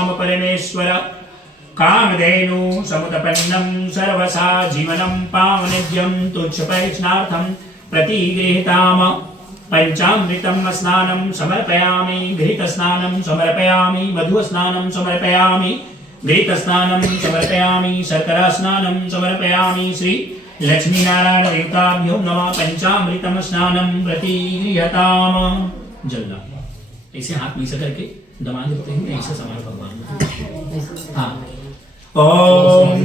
राम परमेश्वर कामधेनु समुत्पन्नं सर्वसा जीवनं पावनज्ञं तुच्छपैष्णार्थं प्रतिगृहीताम पंचामृतं स्नानं समर्पयामि घृतस्नानं समर्पयामि मधुस्नानं समर्पयामि घृतस्नानं समर्पयामि शर्करा स्नानं समर्पयामि श्री लक्ष्मी नारायण देवताभ्यो नमः पंचामृतम स्नानं प्रतिगृह्यताम। जल ऐसे हाथ नीचे करके दमा देते हैं, ऐसे समाज भगवान। हाँ, ओम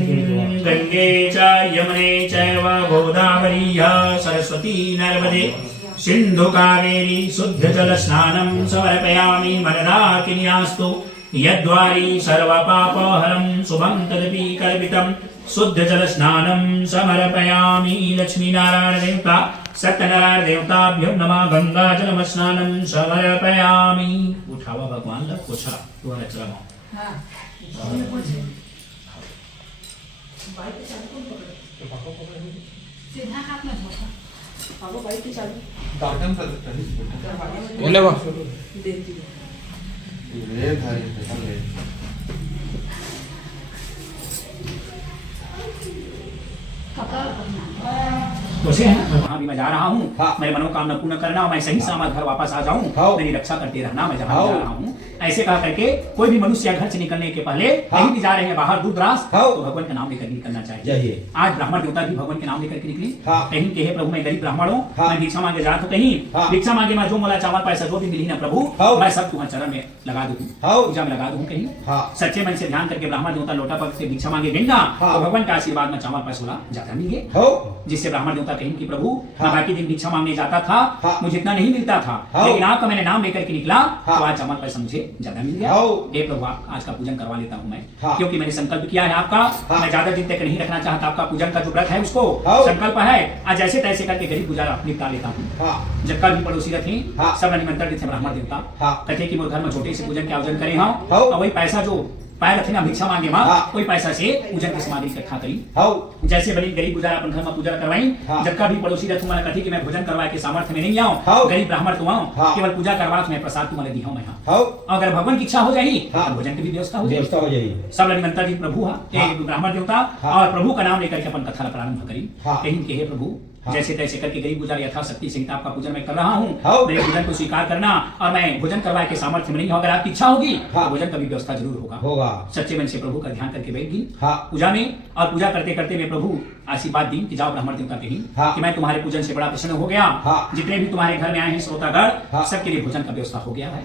गंगे च यमुने चैव गोदावरी सरस्वती नर्मदे सिंधु कावेरी शुद्ध जल स्नानं समर्पयामि मनदाकिन्यास्तु यद्वारी सर्वपापहरं शुभं तदपि कल्पितं शुद्ध जल स्नानं समर्पयामि। लक्ष्मी नारायण देवता सत्यनारायण देवताभ्यो नमः गंगा जल स्नानं समर्पयामि। उठावा भगवान लग पोछा तुम्हारा चला सीधा हाथ में धोखा पागो बाइक की चाबी दाटन कर बोले बा देती ये भाई पैसा ले तो से है वहां भी मैं जा रहा हूँ। मेरी मनोकामना पूर्ण करना, मैं सही सलामत घर वापस आ जाऊँ, मेरी रक्षा करते रहना। मैं जहाँ जा रहा हूँ ऐसे कहा करके कोई भी मनुष्य घर से निकलने के पहले कहीं भी जा रहे हैं बाहर दूर दराज तो भगवान का नाम लेकर निकलना चाहिए। आज ब्राह्मण देवता भी भगवान के नाम लेकर के निकली। कहीं के प्रभु मैं गरीब ब्राह्मणों मैं भिक्षा मांगे जा तो कहीं भिक्षा मांगे मैं जो मोला चावल पैसा जो भी मिली ना प्रभु मैं सब तुम्हारे चरण में लगा दूँ, पूजा में लगा दूँ। कहीं सच्चे मन से ध्यान करके ब्राह्मण देवता लोटा पग से भिक्षा मांगे गंगा तो भगवान का आशीर्वाद में चावल पैसा ज्यादा मिलेंगे। जिससे ब्राह्मण देवता कहीं की प्रभु मैं बाकी दिन भिक्षा मांगने जाता था मुझे इतना नहीं मिलता था, लेकिन आपका मैंने नाम लेकर के निकला तो आज चावल पैसा मुझे ज्यादा मिल गया। हे प्रभु आज का पूजन करवा लेता हूँ मैं, क्योंकि मैंने संकल्प किया है आपका मैं ज्यादा दिन तक नहीं रखना चाहता। आपका पूजन का जो व्रत है उसको संकल्प है आज ऐसे तैसे करके गरीब गुजारा निपटा लेता हूँ। जब कल भी पड़ोसी रखे सब निमंत्रण थे ब्राह्मण देवता कथे की घर में छोटे से पूजन के आयोजन करे हाँ और वही पैसा जो पाए रखे ना भिक्षा मांगे माँ कोई पैसा से पूजन की सामग्री इकट्ठा करी। जैसे बड़ी गरीब गुजारा अपन घर में पूजा करवाई जब का भी पड़ोसी रखू मैंने कथी कि मैं भोजन करवाए के सामर्थ्य में नहीं आऊँ, गरीब ब्राह्मण तो आऊँ केवल पूजा करवा मैं प्रसाद तुम्हारे दी हूँ मैं। अगर भगवान की इच्छा हो जाएगी भोजन की भी व्यवस्था हो जाएगी। सब निमंत्रण जी प्रभु ब्राह्मण देवता और प्रभु का नाम लेकर के अपन कथा प्रारंभ करी। कहीं के हे प्रभु जैसे तैसे करके गरीब गुजार यथाशक्ति से आपका पूजन मैं कर रहा हूँ, मेरे भोजन को स्वीकार करना और मैं भोजन करवाए के सामर्थ्य में नहीं हूँ। अगर आपकी इच्छा होगी तो भोजन का भी व्यवस्था जरूर होगा। सच्चे मन से प्रभु का ध्यान करके बैठ गई पूजा में और पूजा करते करते मैं प्रभु आशीर्वाद दी कि जाओ ब्राह्मण देवता कहीं कि मैं तुम्हारे पूजन से बड़ा प्रसन्न हो गया। जितने भी तुम्हारे घर में आए हैं श्रोतागण सबके लिए भोजन का व्यवस्था हो गया है।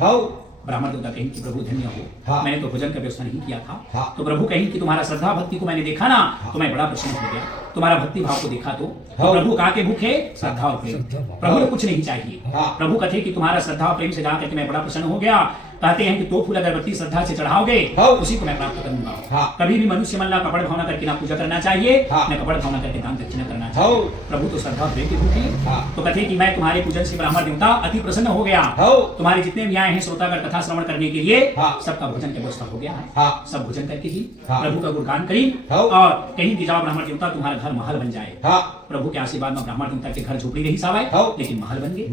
ब्राह्मण देवता कहीं कि प्रभु धन्य हो, मैंने तो भोजन का व्यवस्था नहीं किया था। तो प्रभु कहीं कि तुम्हारा श्रद्धा भक्ति को मैंने देखा ना तो मैं बड़ा प्रसन्न हो गया। तुम्हारा भक्ति भाव को देखा तो प्रभु का के भूखे श्रद्धा और प्रेम, प्रभु को कुछ नहीं चाहिए। प्रभु कथे कि तुम्हारा श्रद्धा और प्रेम से जाकर के मैं बड़ा प्रसन्न हो गया। कहते हैं कि तो फूल अगरबत्ती श्रद्धा से चढ़ाओगे उसी को मैं प्राप्त करूंगा। कभी भी मनुष्य मन ला कपड़ भावना करके ना पूजा करना चाहिए न कपड़ भावना करके दान दक्षिणा करना चाहिए। प्रभु तो श्रद्धा और प्रेम के भूखे तो कथे कि मैं तुम्हारे पूजन से ब्राह्मण देवता अति प्रसन्न हो गया। तुम्हारे जितने भी आए हैं श्रोतागण कथा श्रवण करने के लिए सबका भोजन की व्यवस्था हो गया है। सब भोजन करके ही प्रभु का गुणगान करी और कहीं भी जाओ ब्राह्मण देवता तुम्हारा घर महल बन जाए। प्रभु के आशीर्वाद में ब्राह्मण देवता के घर झोपड़ी नहीं सावाए लेकिन महल बन गए।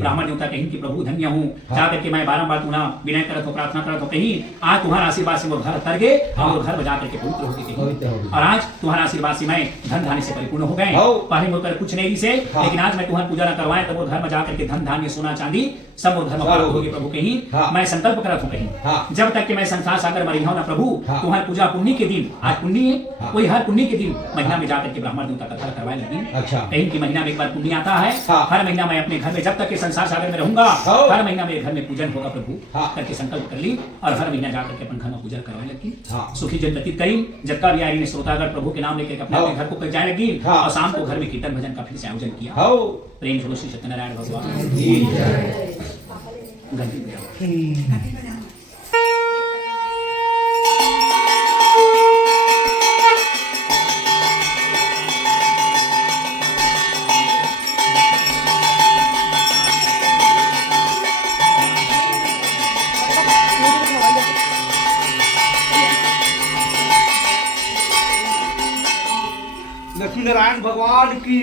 ब्राह्मण देवता कहीं कि प्रभु धन्य हूँ जाकर के मैं बारंबार तुम्हारा विनय करत हो प्रार्थना करत हो कहीं आज तुम्हारा आशीर्वाद से वो घर तर गए और घर बजा करके पवित्र होते थे। और आज तुम्हारा आशीर्वाद से मैं धन धान्य से परिपूर्ण हो गए। पहले मुझकर कुछ नहीं से लेकिन आज मैं तुम्हारी पूजा न करवाए तो वो घर में जाकर के धन धान्य सोना चांदी सब वो धर्म प्राप्त होगी। प्रभु कहीं मैं संकल्प करत हूँ कहीं जब तक कि मैं संसार सागर में रहा ना प्रभु तुम्हारी पूजा पुण्य के दिन आज पुण्य है वही हर पुण्य के दिन महीना में जाकर के ब्राह्मण देवता कथा करवाए लगी। कहीं की महीना में एक बार पुण्य आता है। हर महीना मैं अपने घर में जब तक के संसार सागर में रहूंगा हर महीना मेरे घर में पूजन होगा प्रभु करके संकल्प कर ली और हर महीना जाकर के अपन घर में पूजा करवाने लगी। सुखी जन व्यतीत करी जब का भी आई ने श्रोतागण प्रभु के नाम लेकर अपने घर को जाने लगी और शाम को घर में कीर्तन भजन का फिर से आयोजन किया। प्रेम से श्री सत्यनारायण भगवान लक्ष्मी नारायण भगवान की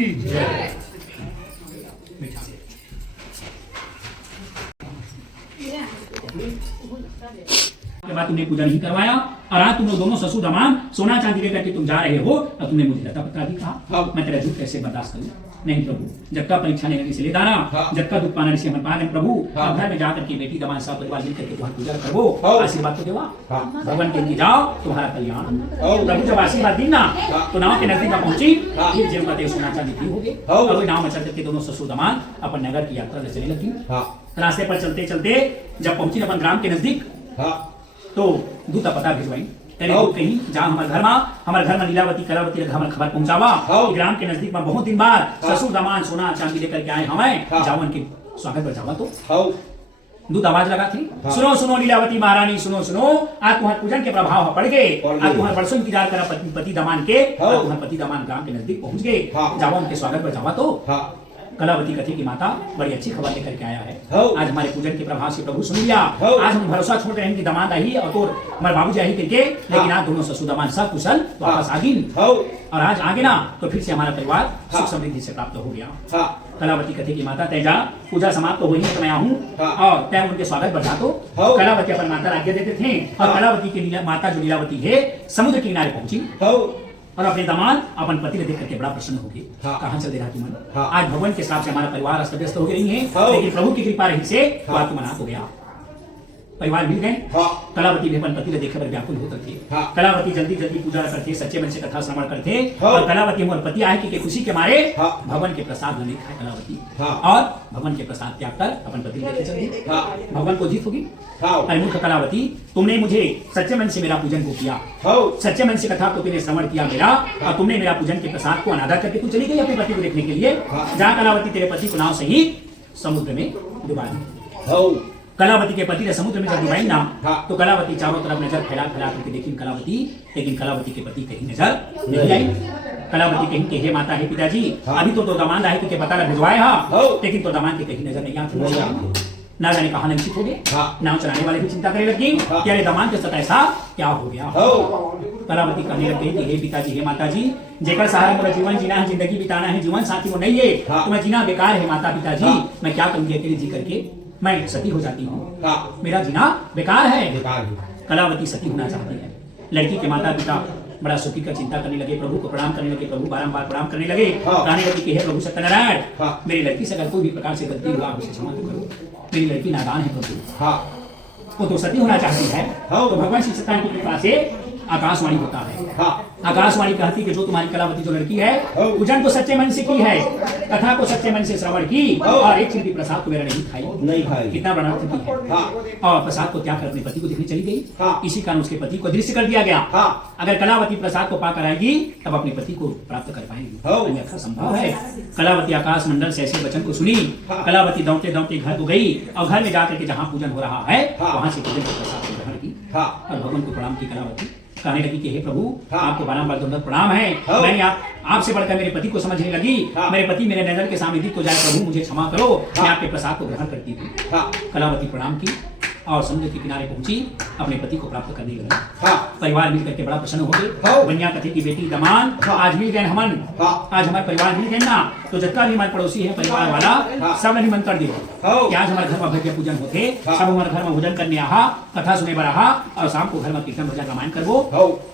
के बाद तुमने पूजा नहीं करवाया और आज तुम लोग दोनों ससुर दमाम सोना चांदी लेकर के तुम जा रहे हो और तुमने मुझे लता पत्रा भी कहा। मैं तेरा झूठ कैसे बर्दाश्त करूं? नहीं प्रभु, जब का परीक्षा लेने से ले दाना, जब का दुख पाने से हम पागन प्रभु, अब घर में जाकर के बेटी दमाद सब परिवार मिलकर के तुम्हारी पूजा करो, आशीर्वाद तो देवा भगवान के लिए जाओ तुम्हारा कल्याण। प्रभु जब आशीर्वाद दी ना तो नाव के नजदीक पहुंची, फिर जेब का सोना चांदी भी हो गए और वही नाव में चल करके दोनों ससुर दमाद अपन नगर की यात्रा चलने लगी। रास्ते पर चलते चलते जब पहुंची अपन ग्राम के नजदीक तो दूता पता भिजवाई, तेरे दूत कहीं जा हमारे घर में लीलावती कलावती हमारे खबर पहुंचावा कि ग्राम के नजदीक में बहुत दिन बाद ससुर दमाद सोना चांदी लेकर के आए हमें, जावन के स्वागत बचावा। तो दूत आवाज लगा थी, सुनो सुनो लीलावती महारानी, सुनो सुनो, आज तुम्हारे पूजन के प्रभाव पड़ गए, आज तुम्हारे वर्षों इंतजार करा पति दमान के, आज तुम्हारे पति दमान ग्राम के नजदीक पहुंच गए, जावा उनके स्वागत बचावा। तो कलावती कथी की माता बड़ी अच्छी खबर लेकर के आया है, आज हमारे पूजन के प्रभाव से प्रभु सुन लिया, आज हम भरोसा छोड़ रहे हैं कि दमाद आई और तो हमारे बाबूजी आई करके, लेकिन आज दोनों ससुर दमाद सब कुशल वापस आ गई और आज आगे ना तो फिर से हमारा परिवार सुख समृद्धि से प्राप्त हो गया। कलावती कथी की माता तेजा पूजा समाप्त तो हुई है तो मैं आऊँ और तय उनके स्वागत बढ़ा। तो कलावती अपन माता आज्ञा देते थे और कलावती की माता जो लीलावती है समुद्र के किनारे पहुंची और अपने दामाद अपन पति को देख करके बड़ा प्रसन्न हो गए। कहाँ चल दे रहा तुम? आज भगवान के हिसाब से हमारा परिवार अस्त व्यस्त हो गई नहीं है, लेकिन प्रभु की कृपा रही से बात मना हो गया, परिवार मिल गए। कलावती भी अपन पति को देखे पर व्याकुल होते थे। कलावती जल्दी जल्दी पूजा करते, सच्चे मन से कथा श्रवण करते और कलावती हमारे पति आए कि खुशी के मारे भगवान के प्रसाद नहीं खाए कलावती और भगवान के प्रसाद त्याग कर अपन पति लेके चल दी। भगवान को जीत होगी। अरे मूर्ख कलावती, तुमने मुझे सच्चे मन से मेरा पूजन को किया, सच्चे मन से कथा को तुमने श्रवण किया मेरा और तुमने मेरा पूजन के प्रसाद को अनादर करके तू चली गई अपने पति को देखने के लिए। जहाँ कलावती तेरे पति को नाव से ही समुद्र में डुबा दी। कलावती के पति ने समुद्र में जब डुबाई ना तो कलावती चारों तरफ नजर फैला फैला करके देखी कलावती, लेकिन कलावती के पति कहीं नजर नहीं आई। कलावती कहीं के हे माता है पिताजी, अभी तो दमाद आए कि पता भिजवाए लेकिन तो दमाद के कहीं नजर नहीं आती। ना जाने कहा निश्चित हो गए, नाव चलाने वाले भी चिंता करने लगी कि अरे दमाद के साथ ऐसा क्या हो गया। कलावती कहने लग गई कि हे पिताजी हे माताजी, जेकर सहारा मेरा जीवन जीना है, जिंदगी बिताना है, जीवन साथी वो नहीं है तो मैं जीना बेकार है माता पिताजी, मैं क्या करूंगी अकेले जी करके मैं सती हो जाती हूँ, मेरा जीना बेकार है। कलावती सती होना चाहती है। लड़की के माता पिता बड़ा सुखी कर चिंता करने लगे, प्रभु को प्रणाम करने लगे, प्रभु बारंबार प्रणाम करने लगे, कहने लगे कि हे प्रभु सत्यनारायण, मेरी लड़की से अगर कोई भी प्रकार से गलती हुआ उसे क्षमा करो, मेरी लड़की नादान है प्रभु, वो तो सती होना चाहती है। तो भगवान श्री सत्यनारायण की कृपा से आकाशवाणी होता है। आकाशवाणी कहती कि जो तुम्हारी कलावती जो लड़की है पूजन को सच्चे मन से की है, कथा को सच्चे मन से श्रवण की और एक चिंती प्रसाद को मेरा नहीं खाई, कितना बड़ा अर्थ की है। और प्रसाद को त्याग कर अपने पति को देखने चली गई। इसी कारण उसके पति को दृश्य कर दिया गया। अगर कलावती प्रसाद को पाकर आएगी तब अपने पति को प्राप्त कर पाएगी, अन्यथा संभव है। कलावती आकाश मंडल से ऐसे वचन को सुनी, कलावती दौड़ते दौड़ते घर को गई और घर में जाकर के जहाँ पूजन हो रहा है वहां से पूजन के प्रसाद को ग्रहण की और भगवान को प्रणाम की। कलावती कहने लगी कि हे प्रभु आपको बारंबार दंडवत प्रणाम है, मैंने आपसे बढ़कर मेरे पति को समझने लगी, मेरे पति मेरे नजर के सामने दिख को जाए, प्रभु मुझे क्षमा करो, मैं आपके प्रसाद को ग्रहण करती हूँ। कलावती प्रणाम की और समुद्र के किनारे पहुंची, अपने पति को प्राप्त करने लगी। परिवार मिल करके बड़ा प्रसन्न हो गए। बनिया कथे की बेटी दमाद आज मिल गए हमन, आज हमारे परिवार मिल गए ना, तो जितना भी हमारे पड़ोसी है परिवार वाला सब ने निमंत्रण दिया कि आज हमारे घर में भव्य पूजन होते, सब हमारे घर में भोजन करने आहा, कथा सुने बर आहा और शाम को घर में कीर्तन भजन रामायण करबो।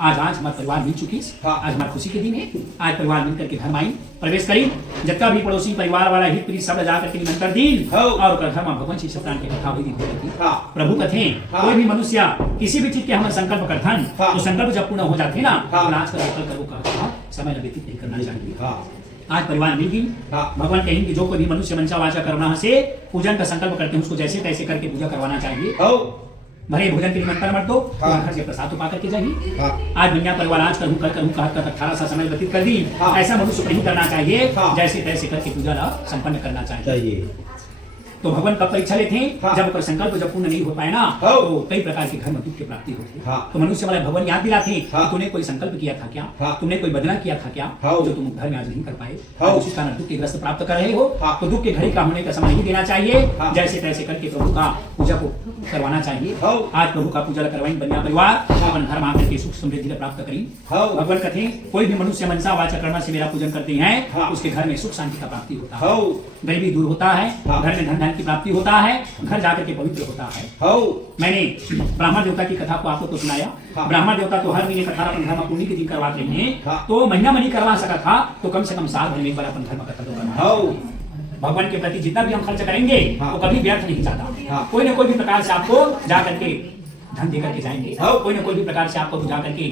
आज हमारे परिवार मिल चुकी, आज हमारे खुशी के दिन है। आज परिवार मिल करके घर में आई, प्रवेश करी, जितना भी पड़ोसी परिवार वाला हित प्रीत सब जा करके निमंत्रण दी और घर में भगवान श्री सत्यनारायण की कथा हुई। प्रभु कथे कोई भी मनुष्य किसी भी चीज के हम संकल्प करथन तो संकल्प जब पूर्ण हो जाते ना तो आज का संकल्प करो का समय व्यतीत नहीं करना चाहिए। आज परिवार मिल गई। भगवान कहेंगे कि जो कोई भी मनुष्य मनसा वाचा करना से पूजन का संकल्प करते हैं उसको जैसे तैसे करके पूजा करवाना चाहिए। भरे भोजन के निमंत्रण मत दो, घर से प्रसाद तो पा करके जाइए। आज बनिया परिवार आज करूँ कल करूँ कहकर 18 साल समय व्यतीत कर दी, ऐसा मनुष्य नहीं करना चाहिए, जैसे तैसे करके पूजा संपन्न करना चाहिए। तो भगवान का परीक्षा लेते हैं, जब संकल्प जब पूर्ण नहीं हो पाए ना तो कई प्रकार के घर में दुख की प्राप्ति होती है। तो मनुष्य वाला भगवान याद दिलाते कि तूने कोई संकल्प किया था क्या, तुमने कोई बदला किया था क्या, जो तुम घर में आज नहीं कर पाए, उसी कारण दुख के ग्रस्त प्राप्त कर रहे हो। तो दुख के घड़ी का होने का समय ही देना चाहिए, जैसे तैसे करके प्रभु का पूजा को करवाना चाहिए। आज प्रभु का पूजा करवाई बनिया परिवार अपन घर में आकर के सुख समृद्धि प्राप्त करी। भगवान कहते कोई भी मनुष्य मनसा वाचा कर्म से मेरा पूजन करते हैं उसके घर में सुख शांति का प्राप्ति होता है, गरीबी दूर होता है, घर में धन ज्ञान की प्राप्ति होता है, घर जाकर के पवित्र होता है। मैंने ब्राह्मण देवता की कथा को आपको तो सुनाया। ब्राह्मण देवता तो हर महीने कथा अपन धर्म पुण्य के दिन करवाते हैं, तो महीना में नहीं करवा सका था तो कम से कम साल भर में एक बार अपन धर्म कथा तो करना। भगवान के प्रति जितना भी हम खर्च करेंगे वो कभी व्यर्थ नहीं जाता। कोई ना कोई भी प्रकार से आपको जाकर के धन दे करके जाएंगे, कोई ना कोई भी प्रकार से आपको पूजा करके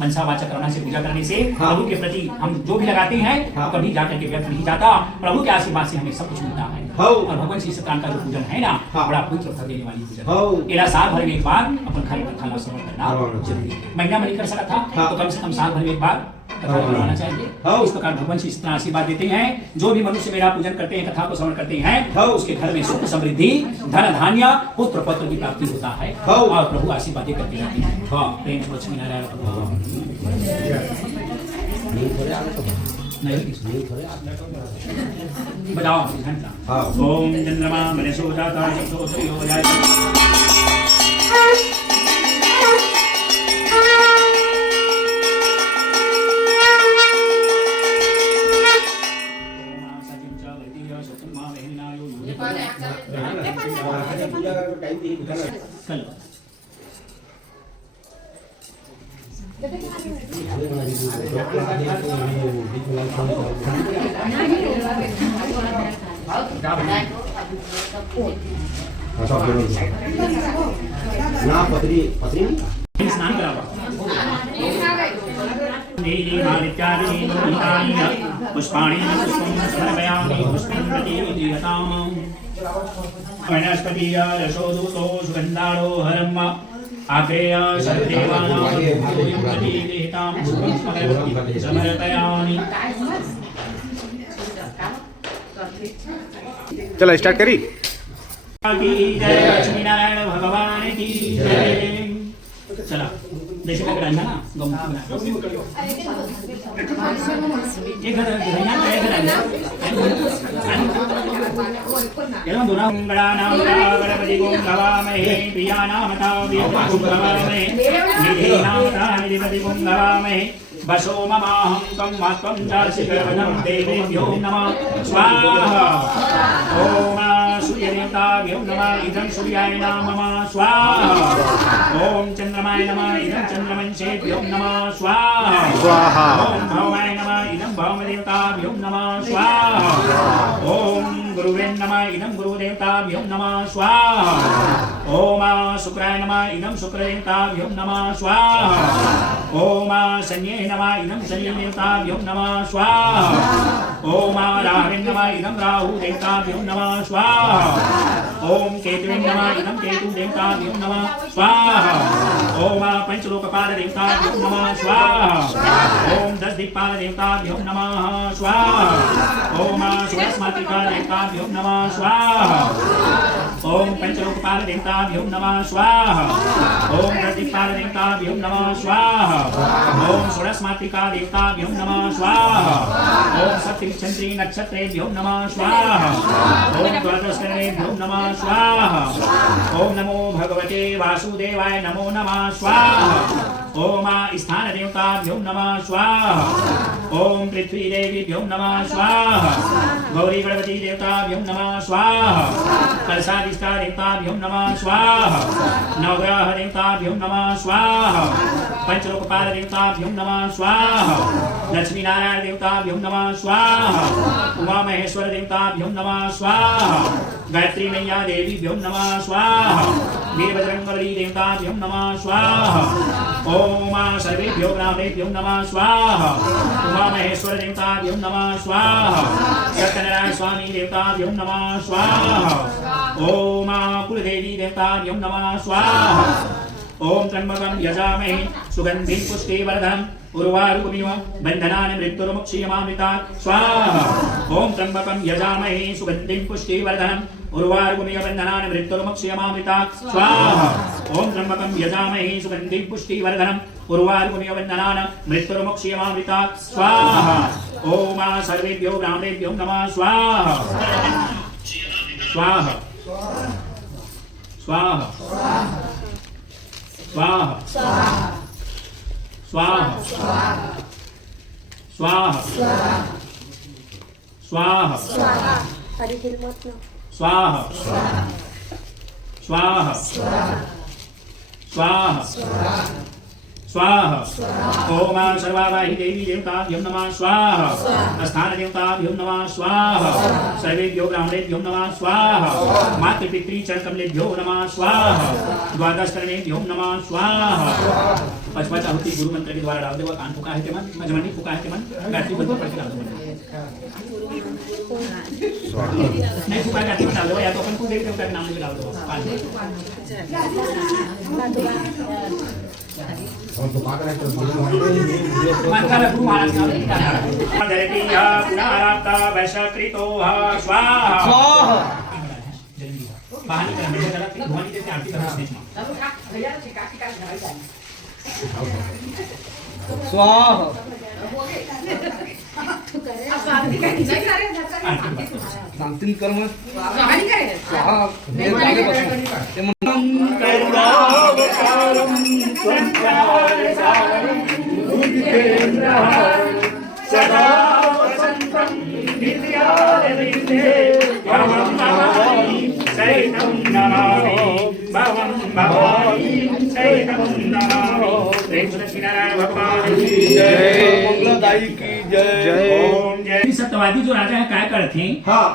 मनसा वाचा करना से पूजा करने से प्रभु के प्रति हम जो भी लगाते हैं कभी जाकर के व्यर्थ नहीं जाता। प्रभु के आशीर्वाद से हमें सब कुछ मिलता है। और भगवान श्री सत्यनारायण का जो पूजन है ना, बड़ा पवित्र फल देने वाली पूजन। एला साल भर में एक बार अपन घर में खाना श्रवण करना जरूरी। महीना में नहीं कर सका था तो कम से कम साल भर में एक बार कथा करवाना चाहिए। इस प्रकार भगवान श्री सत्यनारायण आशीर्वाद देते हैं। जो भी मनुष्य मेरा पूजन करते हैं, कथा को श्रवण करते हैं, उसके घर में सुख समृद्धि धन धान्य पुत्र पत्र की प्राप्ति होता है और प्रभु आशीर्वाद करते रहते हैं। प्रेम से लक्ष्मी नारायण बजाओ घंटा। ओम चंद्रमा मनसो जाता शब्दो श्रीयो जायते। स्नान करावा पुष्पाणि समर्पयामि पुष्पं प्रतीयताम् वनस्पतिः यशोदूतो सुगन्धारो हरम् आग्रेय सर्वदेवानां प्रतीयतां समर्पयामि। चलो स्टार्ट करी। जय लक्ष्मी नारायण भगवान की जय। चला जैसे लग रहा है ना गणपति को गवामहे प्रियानाम गवामहे निधिपति को गवामहे बसो ममाहं त्वं मात्वं चार्षिकवनं देवेभ्यो नमः स्वाहा। ओम सूर्यदेवताभ्यो नमः इदं सूर्याय नमः स्वाहा। ओम चंद्रमाय नमः इदं चंद्रवंशेभ्यो नमः स्वाहा। ओम भौमाय नमः इदं भौमदेवताभ्यो नमः स्वाहा। ओम गुरुवे नमः इदं गुरुदेवताभ्यो नमः स्वाहा। ओम शुक्राय नमः इदं शुक्रदेवताभ्यो नमः स्वाहा। ओम शन्ये नमः इदं शनिदेवताभ्यो नमः स्वाहा। ओम राहवे नमः इदं राहुदेवताभ्यो नमः स्वाहा। ओम केतवे नमः इदं केतुदेवताभ्यो नमः स्वाहा। ओम पंचलोकपालदेवताभ्यो नमः स्वाहा। ओम 10 दिक्पालदेवताभ्यो नमः स्वाहा। ओम षोडशमातृकादेवताभ्यो नमः स्वाहा। ओम पंचलोकपालदेवताभ्यो नमः स्वाहा। ओम 10 दिक्पालदेवताभ्यो नमः स्वाहा। ओम षोडशमातृकादेवताभ्यो नमः स्वाहा। ओम सप्तमी नक्षत्रेभ्यो नमः स्वाहा। ओम द्वादशकरणेभ्यो नमः स्वाहा। ओम नमो भगवते वासुदेवाय नमो नमः स्वाहा। ओम स्थान देवताभ्यो नमः स्वाहा। ओम पृथ्वी देवीभ्यो नमः स्वाहा। गौरी गणपति देवताभ्यो नमः स्वाहा। कलशाधिष्ठा देवताभ्यो नमः स्वाहा। नवग्रह देवताभ्यो नमः स्वाहा। पंचलोकपाल देवताभ्यो नमः स्वाहा। लक्ष्मी नारायण देवताभ्यो नमः स्वाहा। उमा महेश्वर देवताभ्यो नमः स्वाहा। गायत्री मैया देवीभ्यो नमः स्वाहा। वीरभद्रंगबली देवताभ्यो नमः स्वाहा। ओम सर्वेभ्यो ब्राह्मणेभ्यो नमः स्वाहा। उमा महेश्वर देवताभ्यो नमः स्वाहा। सत्यनारायण स्वामी देवताभ्यो नमः स्वाहा। ओम कुलदेवी देवताभ्यो नमः स्वाहा। ओम त्र्यंबकं यजामहे सुगंधिं पुष्टिवर्धनम् उर्वारुकमिव बन्धनानि मृत्युर्मुक्षीयमामृतात् स्वाहा। ओम त्र्यंबकं यजामहे सुगंधिं पुष्टिवर्धनम् उर्वारुकमिव बन्धनानि मृत्युर्मुक्षीयमामृतात् स्वाहा। ओम त्र्यंबकं यजामहे सुगंधिं पुष्टिवर्धनम् उर्वारुकमिव बन्धनानि मृत्युर्मुक्षीयमामृतात् स्वाहा। ओम सर्वेभ्यो ब्राह्मणेभ्यो नमः स्वाहा। स्वाहा स्वाहा स्वाहा स्वाहा स्वाहा स्वाहा स्वाहा स्वाहा स्वाहा स्वाहा ओम सर्वावाहि देवी देवताभ्यो नमः स्वाहा स्थान देवताभ्यो नमः स्वाहा सर्वेभ्यो ब्राह्मणेभ्यो नमः स्वाहा मातृपितृ चरणकमलेभ्यो नमः स्वाहा द्वादश करणेभ्यो नमः स्वाहा पचपच आहुति गुरु मंत्र के द्वारा डाल दो कान फूका है के मन मजमनी फूका है के मन गायत्री मंत्र पढ़ के डाल दो नहीं फूका गायत्री डाल दो या तो अपन को देवी देवता के नाम में डाल दो कान और तो पाकर है तो मंत्र गुरु महाराज का धरती या पुनराप्ता वैशकृतो स्वाहा स्वाहा पानी का हमेशा गलत धुआं देते आरती करना स्टेज में स्वाहा शांति कर्म स्वाहा ये आगे बसो ये करुणावतारम संसारसारम बुद्धिकेन्द्रहारम सदा वसंतम विद्यारविंदे भवं भवानी सहितं नमामि भवं भवानी सहितं नमामि प्रेम से श्रीनारायण भगवान की जय मंगलदायी की जय ओम जय सत्यवादी जो राजा है काय करथे हाँ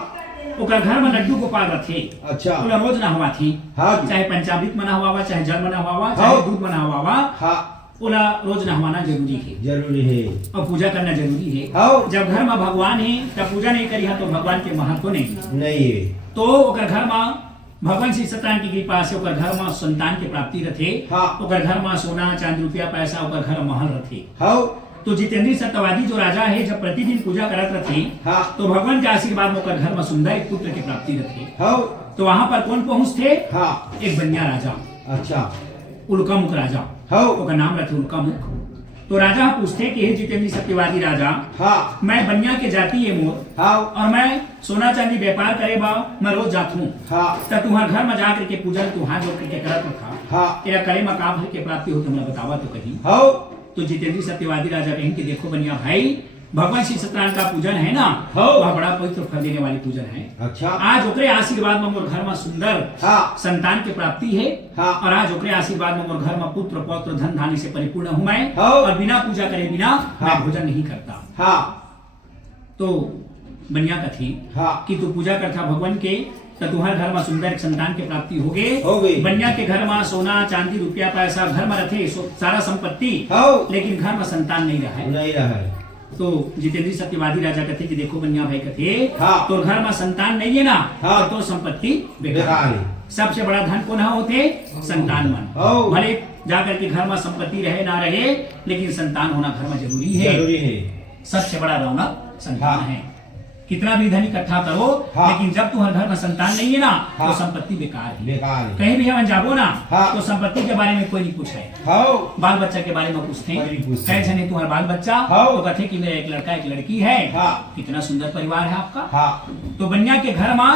ओकर घर में लड्डू गोपाल रखे अच्छा ओला रोज ना हुआ थी हाँ चाहे पंचामृत मना हुआ चाहे जल मना हुआ हाँ। चाहे दूध मना हुआ हाँ ओला रोज नहवाना जरूरी है जरूरी है और पूजा करना जरूरी है हाँ जब घर में भगवान है तब पूजा नहीं करी तो भगवान के महत्व नहीं नहीं है तो ओकर घर में भगवान श्री सत्यनारायण की कृपा से ओकर घर में संतान के प्राप्ति रथे हाँ। ओकर घर में सोना चांदी रुपया पैसा ओकर घर महल रथे हाँ तो जितेंद्र सत्यवादी जो राजा है जब प्रतिदिन पूजा करत रथे हाँ तो भगवान के आशीर्वाद में ओकर घर में सुंदर एक पुत्र की प्राप्ति रथे हाँ तो वहां पर कौन पहुंचते हाँ एक बनिया राजा अच्छा उल्कामुख राजा हाँ ओकर नाम रखे उल्कामुख तो राजा पूछते कि हे जितेंद्र सत्यवादी राजा हाँ मैं बनिया के जाति है मोर हाँ और मैं सोना चांदी व्यापार करे बा मैं रोज जात हूँ हाँ तो तुम्हारे घर में जा करके पूजन तू हाथ जोड़ करके करत था हाँ तेरा करे में का फल के प्राप्ति हो तुमने बतावा तो कहीं हाँ तो जितेंद्र सत्यवादी राजा कहें कि देखो बनिया भाई भगवान श्री सत्यनारायण का पूजन है ना हाँ। वह बड़ा पवित्र फल देने वाली पूजन है अच्छा आज ओकरे आशीर्वाद में मोर घर में सुंदर हाँ संतान की प्राप्ति है हाँ। और आज ओकरे आशीर्वाद में मोर घर में पुत्र पौत्र धन धान्य से परिपूर्ण हूँ मैं हाँ। और बिना पूजा करे बिना मैं हाँ। भोजन नहीं करता हाँ तो बनिया कथी हाँ कि तू पूजा करता भगवान के तो तुम्हारे घर में सुंदर एक संतान की प्राप्ति हो गई बनिया के घर में सोना चांदी रुपया पैसा घर में रखे सारा संपत्ति हाँ लेकिन घर में संतान नहीं रहा है नहीं रहा है तो जितेंद्र सत्यवादी राजा कहते कि देखो बनिया भाई कहते हाँ। तो घर में संतान नहीं है ना हाँ। तो संपत्ति बेकार बेकार है है सबसे बड़ा धन कौन होते संतान मन हाँ। भले जाकर के घर में संपत्ति रहे ना रहे लेकिन संतान होना घर में जरूरी है जरूरी है सबसे बड़ा रौनक संतान हाँ। है कितना भी धन इकट्ठा करो हाँ। लेकिन जब तुम्हारे घर में संतान नहीं है ना हाँ। तो संपत्ति बेकार है बेकार है कहीं भी हम जाबो ना हाँ। तो संपत्ति के बारे में कोई नहीं पूछे हाँ बाल बच्चा के बारे में पूछते कोई नहीं पूछते। कहे जने तुम्हारा बाल बच्चा हाँ। तो कहते कि मेरा एक लड़का एक लड़की है हाँ। कितना सुंदर परिवार है आपका हाँ तो बनिया के घर में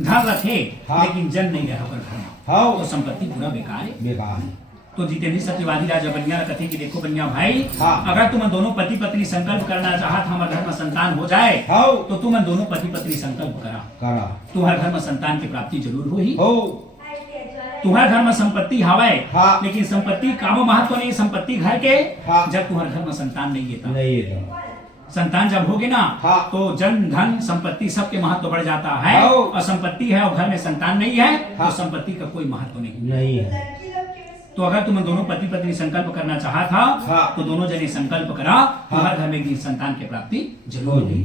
धन रखे हाँ। लेकिन जन नहीं रहा ओकर घर में हाँ तो संपत्ति पूरा बेकार है बेकार है तो जितेंद्र सत्यवादी राजा बनिया कहते कि देखो बनिया भाई हाँ। अगर तुम दोनों पति पत्नी संकल्प करना चाहत हमारे घर में संतान हो जाए हाँ तो तुम दोनों पति पत्नी संकल्प करा करा तुम्हारे घर में संतान की प्राप्ति जरूर होगी हो तुम्हारे घर में संपत्ति हवाए हाँ। लेकिन संपत्ति कामो महत्व नहीं संपत्ति घर के हाँ। जब तुम्हारे घर में संतान नहीं है तब नहीं है तो संतान जब होगे ना हाँ। तो जन धन संपत्ति सबके महत्व बढ़ जाता है हाँ। और संपत्ति है और घर में संतान नहीं है हाँ। तो संपत्ति का कोई महत्व नहीं नहीं है तो अगर तुम दोनों पति पत्नी संकल्प करना चाहा था हाँ। तो दोनों जने संकल्प करा तुम्हारे घर में एक दिन संतान की प्राप्ति जरूर होगी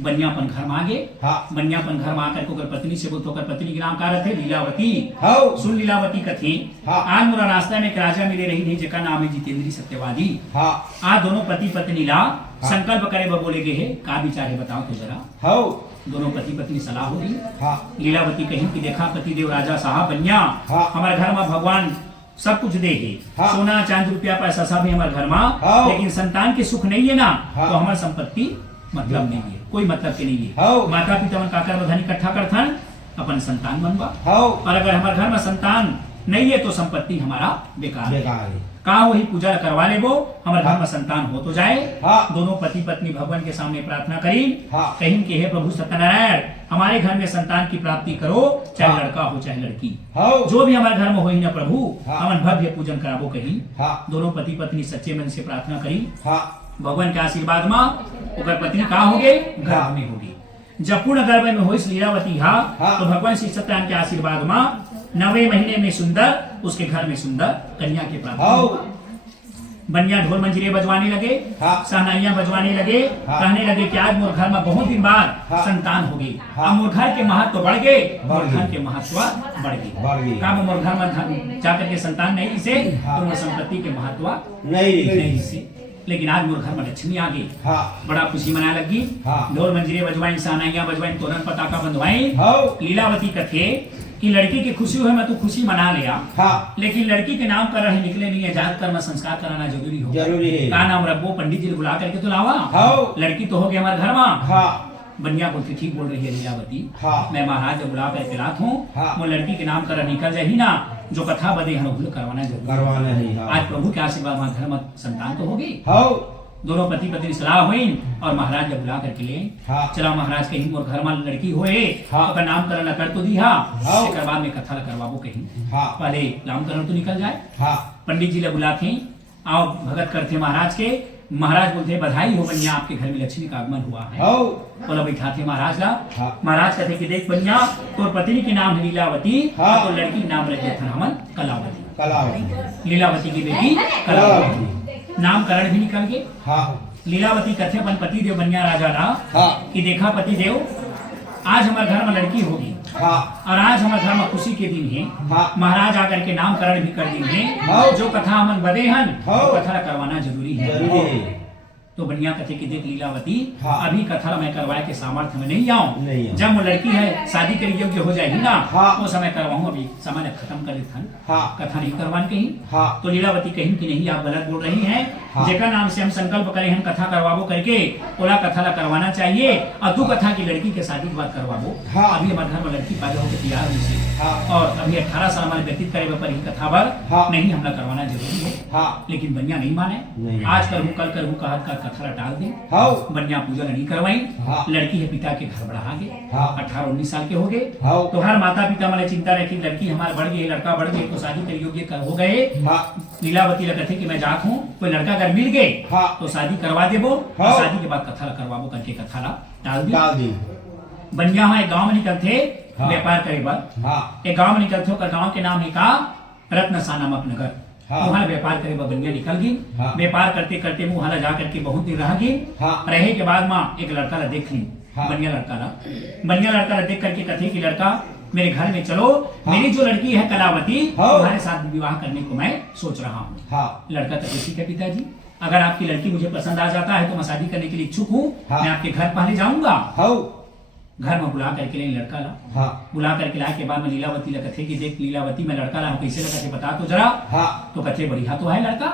बनियापन घर में आगे हाँ बनियापन घर में आकर के पत्नी से बोलते होकर पत्नी के नाम का रखे लीलावती हाँ सुन लीलावती कथी हाँ। आज मोरा रास्ता में एक राजा मिले रही थी जिसका नाम है जितेंद्र सत्यवादी हाँ आज दोनों पति पत्नी ला संकल्प करे वो बोले गए है का विचार है बताओ तो जरा हाँ दोनों पति पत्नी सलाह होगी हाँ लीलावती कहीं कि देखा पतिदेव राजा साहब बनिया हाँ। हमारे घर में भगवान सब कुछ दे है हाँ। सोना चांदी रुपया पैसा सब है हमारे घर में हाँ। लेकिन संतान के सुख नहीं है ना हाँ। तो हमारी संपत्ति मतलब नहीं है कोई मतलब के नहीं है हाँ। माता पिता मन काकर धन इकट्ठा करथन अपन संतान बनवा हाँ और अगर हमारे घर में संतान नहीं है तो संपत्ति हमारा बेकार है बेकार है कहा वही पूजा करवा ले वो हमारे घर में संतान हो तो जाए। हाँ। दोनों पति पत्नी भगवान के सामने प्रार्थना करी। हाँ। कहीं कि हे प्रभु सत्यनारायण हमारे घर में संतान की प्राप्ति करो, चाहे हाँ। लड़का हो चाहे लड़की, हाँ। जो भी हमारे घर में हो ही ना प्रभु, हाँ। हमन भव्य पूजन करावो कहीं। हाँ। दोनों पति पत्नी सच्चे मन से प्रार्थना करी। हाँ। भगवान के आशीर्वाद में ओकर पत्नी का हो गए गर्भ में होगी। जब पूर्ण गर्भ में हो लीलावती हाँ। तो भगवान श्री सत्यनारायण के आशीर्वाद में 9वें महीने में सुंदर उसके घर में सुंदर कन्या के प्राप्ति। हाँ। बनिया ढोल मंजीरे बजवाने लगे, हाँ। सहनाइयां बजवाने लगे, हाँ। कहने लगे कि आज मोर घर में बहुत दिन बाद हाँ। संतान हो गई। हाँ। अब मोर घर के महत्व बढ़ गए, मोर बढ़ गए। घर के महत्व बढ़ बढ़ गए। गए। का मोर घर में जाकर के संतान नहीं इसे हाँ। तो मोर संपत्ति के महत्व नहीं नहीं से, लेकिन आज मोर घर में लक्ष्मी आ गई। हाँ। बड़ा खुशी मना लगी। हाँ। ढोल मंजीरे बजवाई, सहनाइयां बजवाई, तोरण पताका बंधवाई। हाँ। लीलावती कथे कि लड़की की खुशी हुई मैं तो खुशी मना लिया, हाँ। लेकिन लड़की के नाम कर रहे निकले नहीं है, जात कर्म संस्कार कराना जरूरी हो। जरूरी है। का नाम रखो, पंडित जी ने बुला करके तो लावा। हाँ। लड़की तो हो गई हमारे घर में। हाँ। बनिया बोलती ठीक बोल रही है लीलावती। हाँ। मैं महाराज जब बुला करके लात हूँ, हाँ। वो लड़की के नाम कर निकल जाए ही ना, जो कथा बदे हम भूल करवाना जरूरी है। करवाना है। हाँ। आज प्रभु के आशीर्वाद हमारे घर में संतान तो होगी। हाँ। दोनों पति पत्नी सलाह हुई और महाराज जब बुला करके ले हाँ। चला महाराज कहीं मोर घर में लड़की होए, हाँ। तो नामकरण कर तो दिया, हाँ। उसके बाद में कथा करवाबो कहीं। हाँ। पहले नामकरण तो निकल जाए। हाँ। पंडित जी ले बुलाते आओ भगत करते महाराज के। महाराज बोलते बधाई हो बनिया, आपके घर में लक्ष्मी का आगमन हुआ है। हाँ। बोला बैठाते महाराज ला। हाँ। महाराज कहते कि देख बनिया तो पत्नी के नाम है लीलावती, हाँ। तो लड़की के नाम रख दिया था हमन कलावती। कलावती। लीलावती की बेटी कलावती। नामकरण भी निकल गए। हाँ। लीलावती कथे अपन पति देव बनिया राजा ला हाँ। कि देखा पति देव आज हमारे घर में लड़की होगी हाँ। और आज हमारे घर में खुशी के दिन है। हाँ। महाराज आकर के नामकरण भी कर देंगे। हाँ। जो कथा हमन बदे हन हाँ। वो कथा करवाना जरूरी है। जरूरी है। तो बनिया कथे की देख लीलावती हाँ। अभी कथा मैं करवाए के सामर्थ्य में नहीं नहीं आऊं। आऊं। जब वो लड़की है शादी के योग्य हो जाएगी ना, हाँ। वो समय करवाऊं। अभी समय खत्म कर देता हाँ। कथा नहीं करवान कहीं। हाँ। तो लीलावती कहीं कि नहीं आप गलत बोल रही हैं। हाँ। जेका नाम से हम संकल्प करें हम कथा करवाबो करके ओला कथा ला करवाना चाहिए और तू कथा की लड़की के शादी की बात करवाबो। हाँ। अभी हमारे घर में लड़की पैदा होकर तैयार हुई से हाँ। और अभी 18 साल हमारे व्यतीत करे पर ही कथा पर हाँ। नहीं हमला करवाना जरूरी है। हाँ। लेकिन बनिया नहीं माने। नहीं। आज करूँ कल करूँ कहा कथा टाल दे। हाँ। बनिया पूजा नहीं करवाई। हाँ। लड़की है पिता के घर बढ़ा गए। हाँ। 18-19 साल के हो गए। हाँ। तो हर माता पिता मैंने चिंता रखी लड़की हमारे बढ़ गई लड़का बढ़ गए तो शादी के योग्य हो गए। हाँ। लीलावती लगते कि मैं जात हूँ कोई लड़का अगर मिल गए हाँ। तो शादी करवा देबो। हाँ। शादी के बाद कथा ला करवाबो करके कथा ला टाल दी। डाल दी। बनिया है गांव में निकलते हाँ। व्यापार करे बार। हाँ। एक गांव में निकलते हो गांव के नाम है का रत्नसा नामक नगर। हाँ। वहाँ व्यापार करे बनिया निकल गई। हाँ। व्यापार करते करते वहाँ जा करके बहुत दिन रह गई। हाँ। रहे के बाद माँ एक लड़का ला देख ली। हाँ। बनिया लड़का ला देख करके कथे की लड़का मेरे घर में चलो। हाँ। मेरी जो लड़की है कलावती हाँ। तुम्हारे साथ विवाह करने को मैं सोच रहा हूँ। हाँ। लड़का तो ठीक है पिताजी, अगर आपकी लड़की मुझे पसंद आ जाता है तो मैं शादी करने के लिए इच्छुक हूँ। हाँ। मैं आपके घर पहले जाऊंगा। हाँ। घर में बुला करके ले लड़का ला। हाँ। बुला करके लाए के बाद में लीलावती ला कथे कि देख लीलावती मैं लड़का ला हूं कैसे लगा के बता तो जरा। हाँ। तो कथे बढ़िया तो है लड़का,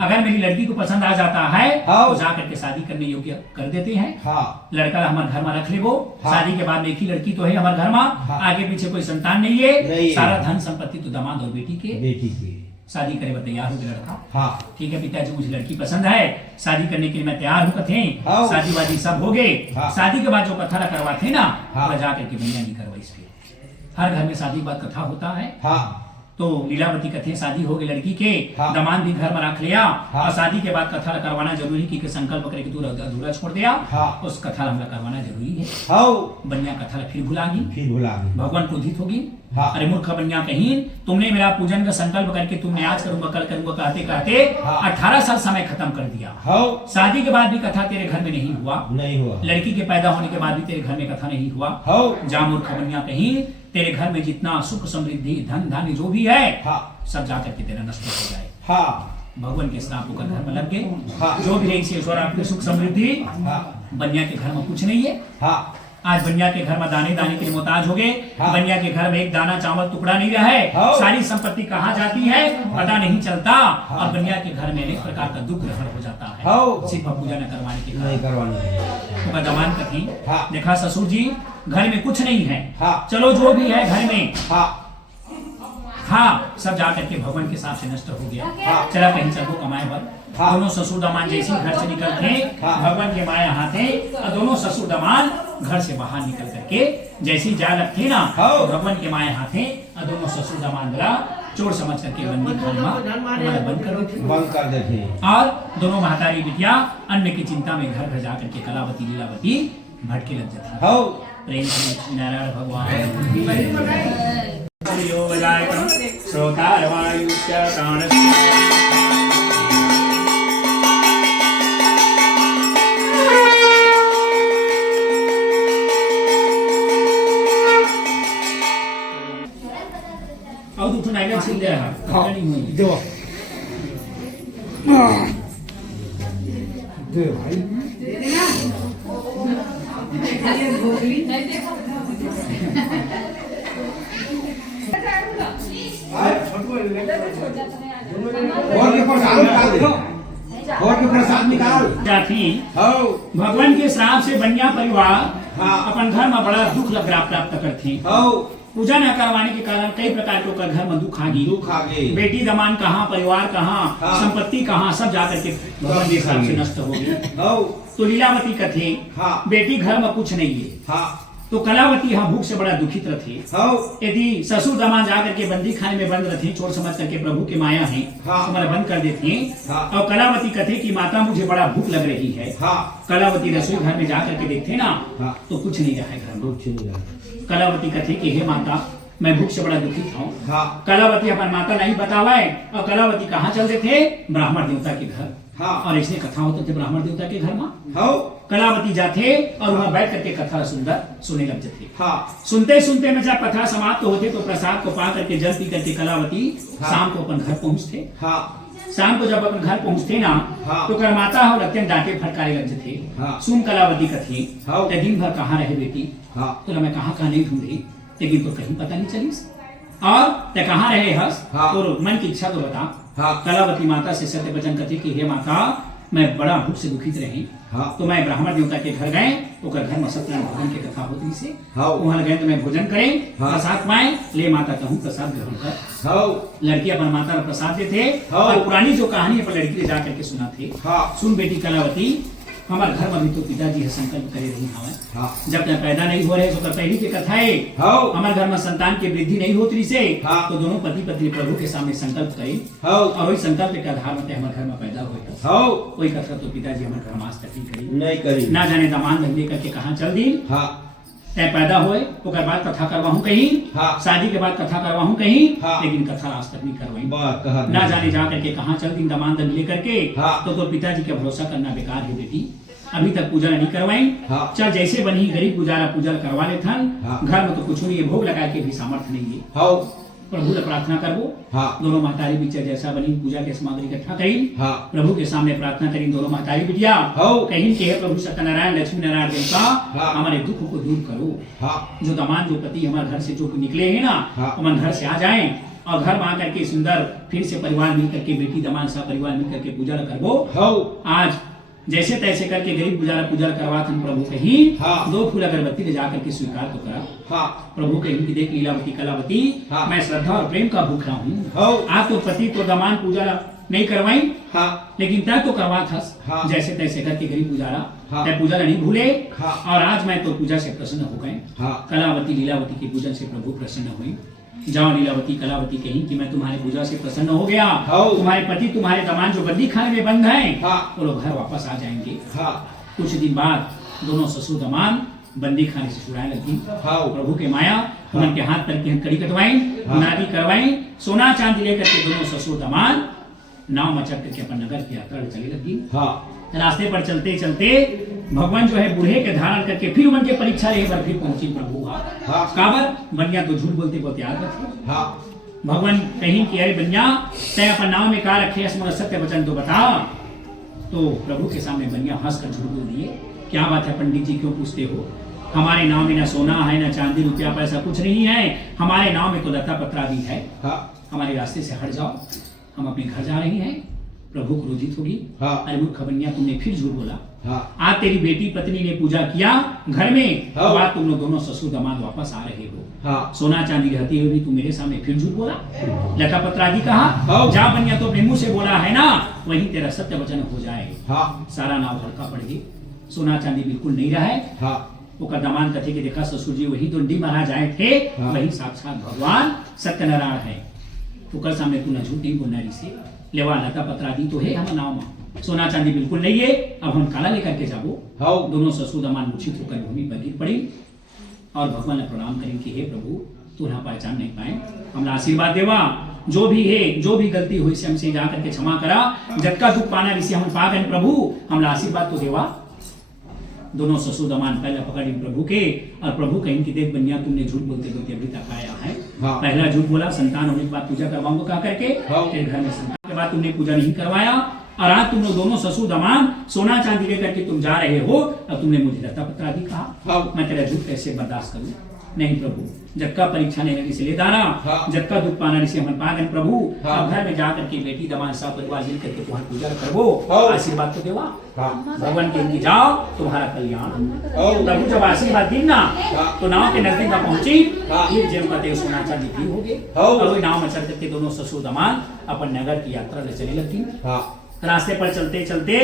अगर मेरी लड़की को पसंद आ जाता है हाँ। तो जा करके शादी करने योग्य कर देते हैं। हाँ। लड़का ला हमारे घर में रख ले वो। हाँ। शादी के बाद में एक ही लड़की तो है हमारे घर में। हाँ। आगे पीछे कोई संतान नहीं है। नहीं है। सारा धन संपत्ति तो दामाद और बेटी के। बेटी की। शादी करे तैयार हो गया लड़का। हाँ। ठीक है पिताजी मुझे लड़की पसंद है, शादी करने के लिए मैं तैयार हूँ कथे। हाँ। शादी वादी सब हो गए। हाँ। शादी के बाद जो कथा करवाते ना हाँ। वह जाकर के बनिया नहीं करवाई इसके। हर घर में शादी के बाद कथा होता है। हाँ। तो लीलावती कथे शादी हो गई लड़की के। हाँ। दामाद भी घर में रख लिया। हाँ। और शादी के बाद कथा करवाना जरूरी की संकल्प करे कि तू अधूरा छोड़ दिया। हाँ। उस कथा हमला करवाना जरूरी है। हाँ। बनिया कथा फिर भुला गई। फिर भुला गई। भगवान क्रोधित होगी। हाँ। अरे मूर्ख बनिया कहीं तुमने मेरा पूजन का संकल्प करके तुमने आज करूंगा कल करूंगा कहते कहते हाँ। 18 साल समय खत्म कर दिया। हाँ। शादी के बाद भी कथा तेरे घर में नहीं हुआ। नहीं हुआ। लड़की के पैदा होने के बाद भी तेरे घर में कथा नहीं हुआ। हाँ। जा मूर्ख बनिया कहीं तेरे घर में जितना सुख समृद्धि धन धान्य जो भी है हाँ। सब जाकर के तेरा नष्ट हो जाए। हाँ। भगवान के श्राप होकर घर में लग गए। हाँ। जो भी है इसे ईश्वर आपकी सुख समृद्धि। हाँ। बनिया के घर में कुछ नहीं है। हाँ। आज बनिया के घर में दाने दाने के लिए मोहताज हो गए। हाँ। बनिया के घर में एक दाना चावल टुकड़ा नहीं रहा है। हाँ। सारी संपत्ति कहाँ जाती है पता नहीं चलता। हाँ। और बनिया के घर में अनेक प्रकार का दुख ग्रहण हो जाता है। हाँ। सिर्फ पूजा न करवाने के नहीं कारण। करवानी। दमान कथी हाँ। देखा ससुर जी घर में कुछ नहीं है। हाँ। चलो जो भी है घर में हाँ। हाँ, सब जा करके भगवान के साथ से नष्ट हो गया। हाँ। चला कहीं चलो कमाए पर। हाँ। दोनों ससुर दमान जैसे ही घर से निकलते हाँ। भगवान के माया यहाँ थे और दोनों ससुर दमान घर से बाहर निकल करके जैसे ही जा लगते ना हाँ। भगवान के माया यहाँ थे और दोनों ससुर दमान द्वारा चोर समझ करके बंदी खाने में बंद कर देते। बंद कर देते। और दोनों महतारी बिटिया अन्न की चिंता में घर घर जा करके कलावती लीलावती भटके लग जाती। हो प्रेम से लक्ष्मी नारायण भगवान यो बजायतं श्रोतारवायुश्च प्राणश्च अब उठो नाइका छिल दे रहा कहानी हुई दो दे भाई और के प्रसाद निकाल दे और के प्रसाद निकाल जाती हो भगवान के श्राप से बनिया परिवार हाँ। अपन घर में बड़ा दुख लग प्राप्त करती। हो पूजा न करवाने के कारण कई प्रकार के ओकर घर में दुख आ गई। दुख आगे बेटी दमान कहाँ, परिवार कहाँ, हाँ। संपत्ति कहाँ, सब जाकर के भगवान के श्राप से नष्ट हो गई। हो तो लीलावती कथे हाँ। बेटी घर में कुछ नहीं है हाँ तो कलावती यहाँ भूख से बड़ा दुखित रहे। हो यदि ससुर दमाद जाकर के बंदी खाने में बंद रहते चोर समझ करके प्रभु के माया है हाँ। हमारा बंद कर देती है। हाँ। और कलावती कथे कि माता मुझे बड़ा भूख लग रही है। हाँ कलावती रसोई घर में जाकर के देखते ना हाँ। तो कुछ नहीं रहा है घर में। कुछ नहीं रहा। कलावती कथे कि हे माता मैं भूख से बड़ा दुखित हूँ। हाँ कलावती अपन माता नहीं बतावाए और कलावती कहाँ चलते थे ब्राह्मण देवता के घर। हाँ। और इसलिए कथा होते थे ब्राह्मण देवता के घर में। हो कलावती जाते और वहाँ बैठ करके कथा सुंदर सुने लग जाते। हाँ सुनते सुनते में जब कथा समाप्त होते तो प्रसाद को पा करके जल पी करके कलावती हाँ। शाम को अपन घर पहुँचते। हाँ शाम को जब अपन घर पहुँचते ना हाँ। तो करमाता हो लगते डांटे फटकारे लग जाते। हाँ। सुन कलावती कथी हाँ। ते दिन भर कहाँ रहे बेटी। हाँ तो मैं कहाँ कहाँ नहीं ढूंढी लेकिन तो कहीं पता नहीं चली। और ते कहाँ रहे हस हाँ। तो मन की इच्छा तो बता। हाँ। कलावती माता से सत्य वचन कथी कि हे माता मैं बड़ा भूख से दुखित रही। हाँ। तो मैं ब्राह्मण देवता के घर गए ओकर घर में सत्यनारायण भगवान की कथा होती से हाँ। वहाँ गए तो मैं भोजन करें हाँ। प्रसाद पाए ले माता कहूँ प्रसाद ग्रहण कर। हो लड़की अपन माता को प्रसाद देते हाँ। और पुरानी जो कहानी अपन लड़की ले जाकर के सुना थे। हाँ। सुन बेटी कलावती हमारे घर में भी तो पिताजी है संकल्प करे रही हमें हाँ जब तक पैदा नहीं हो रहे तो पहली की कथा है हाँ। हमारे घर में संतान की वृद्धि नहीं होती से हाँ। तो दोनों पति पत्नी प्रभु के सामने संकल्प करें हो और वही संकल्प के आधार में हमारे घर में पैदा हुए हो कोई कथा तो पिताजी हमारे घर में आज तक नहीं करी। नहीं करी ना जाने दामान धंधे करके कहाँ चल दी हाँ तय पैदा हुए ओकर बाद कथा करवाहूं कहीं हाँ। शादी के बाद कथा करवाहूं कहीं हाँ। लेकिन कथा आज तक नहीं करवाई। बात कहा ना जाने जा करके कहाँ चल दी दामान धन लेकर के हाँ। तो पिताजी का भरोसा करना बेकार है बेटी अभी तक पूजा नहीं करवाई। हाँ। चल जैसे बनी गरीब गुजारा पूजा करवा ले थन हाँ। घर में तो कुछ नहीं है भोग लगा के भी सामर्थ्य नहीं है हो प्रभु से प्रार्थना करबो। हाँ। दोनों महतारी बिटिया जैसा बनी पूजा के सामग्री इकट्ठा करी हाँ। प्रभु के सामने प्रार्थना करी दोनों महतारी बिटिया हो कहीं के हे प्रभु सत्यनारायण लक्ष्मी नारायण देवता हाँ। हमारे दुख को दूर करो। हाँ जो दामान जो पति हमारे घर से जो निकले हैं ना हाँ। हमारे घर से आ जाएं और घर में आकर के सुंदर फिर से परिवार मिल करके बेटी दामान सा परिवार मिल करके पूजा करबो। हो आज जैसे तैसे करके गरीब गुजारा पूजा करवाथन प्रभु कहीं हाँ। 2 फूल अगरबत्ती ले जाकर के स्वीकार तो करा। हाँ प्रभु कहीं की देख लीलावती कलावती हाँ। मैं श्रद्धा और प्रेम का भूखा हूँ। हो आज तो पति तो दामान पूजा नहीं करवाई हाँ लेकिन तय तो करवा था हाँ। जैसे तैसे करके गरीब गुजारा हाँ। तय पूजा नहीं भूले। हाँ। और आज मैं तो पूजा से प्रसन्न हो गए। हाँ। कलावती लीलावती के पूजन से प्रभु प्रसन्न हुई। जाओ लीलावती कलावती कहीं कि मैं तुम्हारी पूजा से प्रसन्न हो गया। हाँ। तुम्हारे पति तुम्हारे दामान जो बंदी खाने में बंद हैं हाँ। वो लोग घर वापस आ जाएंगे। हाँ कुछ दिन बाद दोनों ससुर दामान बंदी खाने से छुड़ाने लगी। हाँ। प्रभु के माया उनके हाथ पर की हथकड़ी कटवाई हाँ। नादी करवाई सोना चांदी लेकर के दोनों ससुर दामान नाव में चढ़ करके अपन नगर की यात्रा चली लगी। हाँ रास्ते पर चलते चलते भगवान जो है बूढ़े के धारण करके फिर उनके परीक्षा रही बार फिर पहुंची प्रभु हाँ। काबर बनिया तो झूठ बोलते बोलते आ गए थे। हाँ भगवान कहीं कि अरे बनिया तय अपन नाव में कहा रखे सत्य वचन तो बता। तो प्रभु के सामने बनिया हंस कर झूठ बोल दिए क्या बात है पंडित जी क्यों पूछते हो हमारे नाव में न सोना है न चांदी रुपया पैसा कुछ नहीं है हमारे नाव में तो लता पत्रा भी है। हाँ हमारे रास्ते से हट जाओ हम अपने घर जा रहे हैं। प्रभु क्रोधित होगी। हाँ। अरे मूर्ख बनिया, तुमने फिर झूठ बोला। हाँ। आज तेरी बेटी पत्नी ने पूजा किया घर में, हाँ। तो आज तुम लोग दोनों ससुर दामाद वापस आ रहे हो। हाँ। सोना चांदी रहती हुई भी तुम मेरे सामने फिर झूठ बोला। लता पत्रादि कहा, हाँ। जा बनिया तो अपने मुंह से बोला है ना, वही तेरा सत्य वचन हो जाए। हाँ। सारा नाव हल्का पड़ गई, सोना चांदी बिल्कुल नहीं रहा है। हाँ। ओकर दमान कथे के देखा ससुर जी वही डंडी महाराज आए थे। हाँ। वही साक्षात भगवान सत्यनारायण है। ओकर सामने तू न झूठ नहीं बोलना से लेवा लता पत्रादि तो है हम नाव में, सोना चांदी बिल्कुल नहीं है। अब हम काला लेकर के जाबो। हाँ। दोनों ससुर दमान मूर्छित होकर भूमि पर गिर पड़ी और भगवान ने प्रणाम करें कि हे प्रभु, तू ना पहचान नहीं पाए, हमरा आशीर्वाद देवा। जो भी है, जो भी गलती हुई से हमसे जा करके क्षमा करा। जटका दुख पाना विषय हम पा गए प्रभु, हमरा आशीर्वाद तो देवा। दोनों ससुर दमान पहले पकड़ प्रभु के, और प्रभु कहीं कि देख बनिया, तुमने झूठ बोलते बोलते अभी तक आया है। हाँ। पहला झूठ बोला संतान होने के बाद पूजा करवाऊंगा कहा करके। हाँ। फिर घर में संतान के बाद तुमने पूजा नहीं करवाया, और आज तुम लोग दोनों ससुर दमान सोना चांदी लेकर के तुम जा रहे हो, और तुमने मुझे लता पत्रादि कहा। हाँ। मैं तेरा झूठ कैसे बर्दाश्त करूं? नहीं प्रभु, जबका परीक्षा नहीं लगी से ले दाना, हाँ। जबका दुख पाना इसे हम पागन प्रभु। हाँ। अब घर में जाकर के बेटी दमान सब परिवार मिल करके तुम्हारी पूजा करवो, हाँ। आशीर्वाद तो देवा। हाँ। भगवान के इनकी जाओ, तुम्हारा कल्याण। हाँ। प्रभु जब आशीर्वाद दी ना, हाँ। तो नाव के नजदीक में पहुंची। हाँ। फिर जेब का तेल सोना चांदी भी हो गए, हाँ। और वही नाव में चढ़ करके दोनों ससुर दमान अपन नगर की यात्रा ले चले लगती। हाँ। रास्ते पर चलते चलते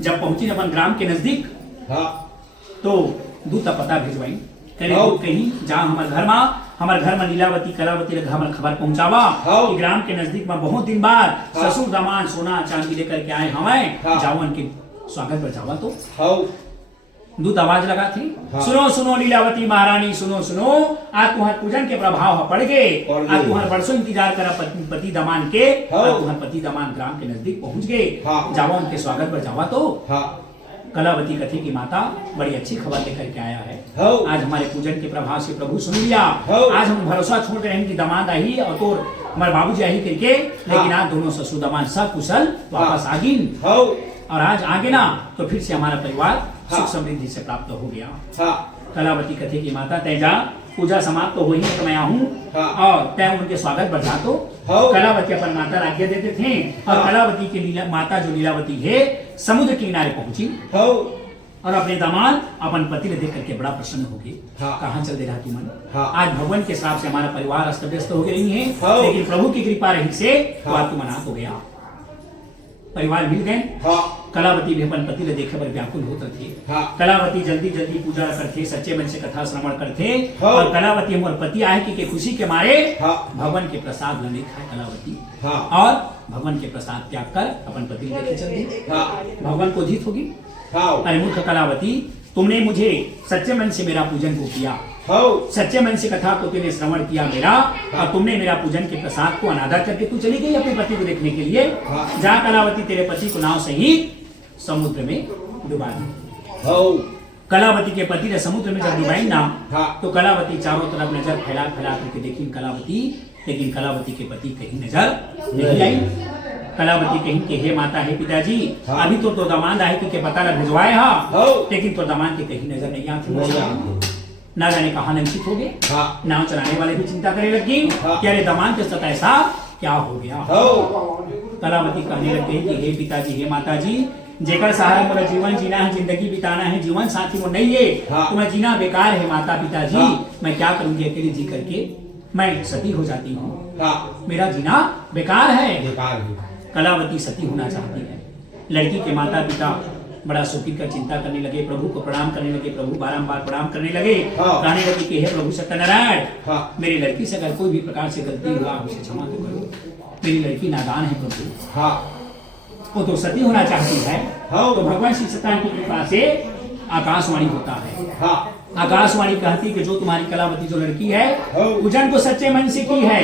जब पहुंची अपन ग्राम के नजदीक, हाँ। तो दूत का पता भिजवाई करे हाँ। तो कहीं जा हमारे घर में लीलावती कलावती रखा हमारे खबर पहुंचावा हाँ। कि ग्राम के नजदीक में बहुत दिन बाद हाँ। ससुर दामाद सोना चांदी लेकर के आए हमें, हाँ। जावन के स्वागत पर जावा। तो हाँ। दूत आवाज लगा थी, हाँ। सुनो सुनो लीलावती महारानी, सुनो सुनो, आज तुम्हारे पूजन के प्रभाव पड़ गए। आज तुम्हारे बरसों इंतजार करा पति दमान के, हाँ। आज तुम्हारे पति दमान ग्राम के नजदीक पहुंच गए। हाँ। जावा उनके स्वागत पर जावा। तो हाँ। कलावती कथी की माता बड़ी अच्छी खबर लेकर के आया है। हाँ। आज हमारे पूजन के प्रभाव से प्रभु सुन लिया। हाँ। आज हम भरोसा छोड़ रहे हैं कि दामाद आई और तो हमारे बाबूजी आई करके, लेकिन आज दोनों ससुर दामाद सब कुशल वापस आ गई। हाँ। और आज आगे ना तो फिर से हमारा परिवार हाँ। सुख समृद्धि से प्राप्त हो गया। हाँ। कलावती कथी की माता तेजा पूजा समाप्त तो हुई है तो मैं आऊँ, हाँ। और तय उनके स्वागत बढ़ा। तो हाँ। कलावती अपन माता आज्ञा देते थे, और हाँ। कलावती के माता जो लीलावती है समुद्र के किनारे पहुंची, हाँ। और अपने दामाद अपन पति ने देख करके बड़ा प्रसन्न हो गए। हाँ। कहाँ चल दे रहा तुम? हाँ। आज भगवान के श्राप से हमारा परिवार अस्त व्यस्त हो गए नहीं है, हाँ। लेकिन प्रभु की कृपा रही से तो हाँ। आज तुम अनाथ हो गया। परिवार मिल गए। हाँ। कलावती भी अपन पति ने देखे पर व्याकुल होते थे। हाँ। कलावती जल्दी जल्दी पूजा करते, सच्चे मन से कथा श्रवण करते, हाँ। और कलावती हमारे पति आए कि खुशी के मारे हाँ। भगवान के प्रसाद लेने खाए कलावती, हाँ। और भगवान के प्रसाद त्याग कर अपन पति ने देखे चल दी। हाँ। भगवान को जीत होगी। हाँ। अरे मूर्ख कलावती, तुमने मुझे सच्चे मन से मेरा पूजन को किया, हाँ। सच्चे मन से कथा को तुमने श्रवण किया मेरा, और तुमने मेरा पूजन के प्रसाद को अनादर करके तू चली गई अपने पति को देखने के लिए। हाँ। जा कलावती, तेरे पति को नाव सहित समुद्र में डुबा दी। हाँ। कलावती के पति ने समुद्र में जब डुबाई ना, हाँ। तो कलावती चारों तरफ नजर फैला फैला करके देखी कलावती, लेकिन कलावती के पति कहीं नजर नहीं आई। कलावती कहीं के हे माता हे पिताजी, हाँ। अभी तो दामाद आए कि पता न भिजवाए हा, हाँ। लेकिन तो दामाद के कहीं नजर नहीं आती। नहीं ना जाने कहा निश्चित हो गए। हाँ। नाव चलाने वाले भी चिंता करने लगी हाँ। कि अरे दामाद के साथ ऐसा क्या हो गया। हाँ। कलावती कहने लगते कि हे पिताजी हे माताजी, जेकर सहारा मेरा जीवन जीना है, जिंदगी बिताना है, जीवन साथी वो नहीं है, हाँ। तुम्हें जीना बेकार है माता पिताजी। हाँ। मैं क्या करूंगी अकेले जी करके, मैं सती हो जाती हूँ, हाँ। मेरा जीना बेकार है। बेकार है। कलावती सती होना चाहती है। लड़की के माता पिता बड़ा सुखी कर चिंता करने लगे, प्रभु को प्रणाम करने लगे, प्रभु बारंबार प्रणाम करने लगे। हाँ। कहने लगे कि हे प्रभु सत्यनारायण, हाँ। मेरी लड़की से अगर कोई भी प्रकार से गलती हुआ उसे क्षमा तो करो, मेरी लड़की नादान है प्रभु। हाँ। वो तो सती होना चाहती है। हाँ। तो भगवान श्री सत्यनारायण की कृपा से आकाशवाणी होता है। हाँ। आकाशवाणी कहती कि जो तुम्हारी कलावती जो लड़की है, हाँ। पूजन को सच्चे मन से की है,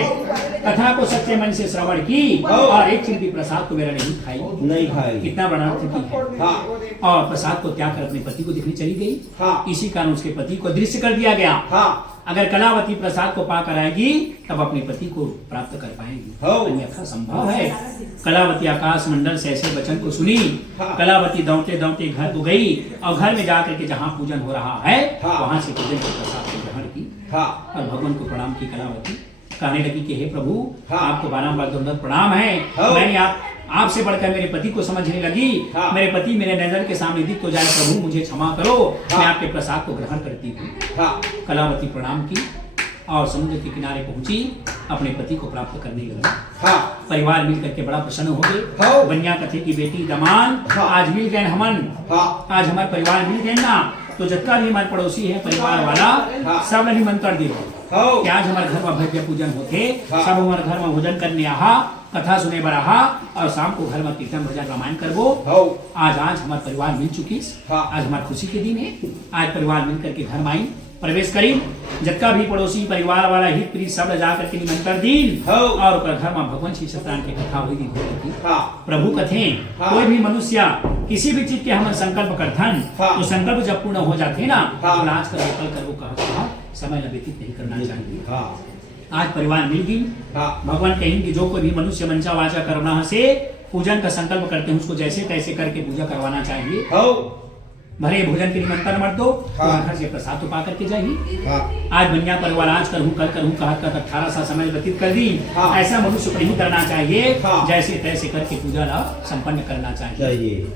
कथा को सच्चे मन से श्रवण की, हाँ। और एक चिंती प्रसाद तो मेरा नहीं खाई। नहीं खाई। कितना बड़ा अर्थ की है। हाँ। और प्रसाद को त्याग कर अपने पति को देखने चली गई। हाँ। इसी कारण उसके पति को दृश्य कर दिया गया। हाँ। अगर कलावती प्रसाद को पाकर आएगी तब अपने पति को प्राप्त कर पाएगी, हाँ। अन्यथा संभव है। कलावती आकाश मंडल से ऐसे वचन को सुनी। हाँ। कलावती दौड़ते दौड़ते घर को गई, और घर में जाकर के जहाँ पूजन हो रहा है हाँ। वहां से पूजन के प्रसाद को ग्रहण की, हाँ। और भगवान को प्रणाम की कलावती। कहने लगी कि हे प्रभु हाँ। आपको बारंबार दंडवत प्रणाम है। हाँ। मैंने आपसे बढ़कर मेरे पति को समझने लगी। हाँ। मेरे पति मेरे नजर के सामने दिख तो जाए, प्रभु मुझे क्षमा करो। हाँ। मैं आपके प्रसाद को ग्रहण करती हूँ। हाँ कलावती प्रणाम की और समुद्र के किनारे पहुंची, अपने पति को प्राप्त करने लगी। हाँ परिवार मिल करके बड़ा प्रसन्न हो गए। हाँ। बनिया कथे की बेटी दमान हाँ। आज मिल गए हमन। हाँ आज हमारे परिवार मिल गए ना, तो जितना भी हमारे पड़ोसी है परिवार वाला हाँ। सब ने निमंत्रण दियो हाँ। कि आज हमारे घर में भव्य पूजन होते। हाँ। सब हमारे घर में भोजन करने आहा, कथा सुने बर आहा और शाम को घर में कीर्तन भजन रामायण करबो। हाँ आज हमारे परिवार मिल चुकी। हाँ। आज हमारी खुशी के दिन है। आज परिवार मिल करके घर में आई, प्रवेश करी। जितना भी पड़ोसी परिवार वाला हित प्रीत सब जा करके निमंत्रण दी हाँ। और ओकर घर में भगवान श्री सत्यनारायण की कथा हुई थी। हाँ प्रभु कथे हाँ। कोई भी मनुष्य किसी भी चीज के हम संकल्प करथन हाँ। तो संकल्प जब पूर्ण हो जाते ना हाँ। तो आज कर कल कर वो कहा समय न व्यतीत नहीं करना चाहिए। हाँ आज परिवार मिल गई। हाँ। भगवान कहेंगे कि जो कोई भी मनुष्य मंचा वाचा करना से पूजन का संकल्प करते हैं उसको जैसे तैसे करके पूजा करवाना चाहिए। हाँ भले भोजन के निमंत्रण मत दो, हाँ। घर से प्रसाद तो पा करके जाइए। हाँ आज बनिया परिवार आज करूँ कल करूँ कहा 18 साल समय व्यतीत कर दी। हाँ। ऐसा मनुष्य को नहीं करना चाहिए। हाँ। जैसे तैसे करके पूजा ला संपन्न करना चाहिए। चाहिए।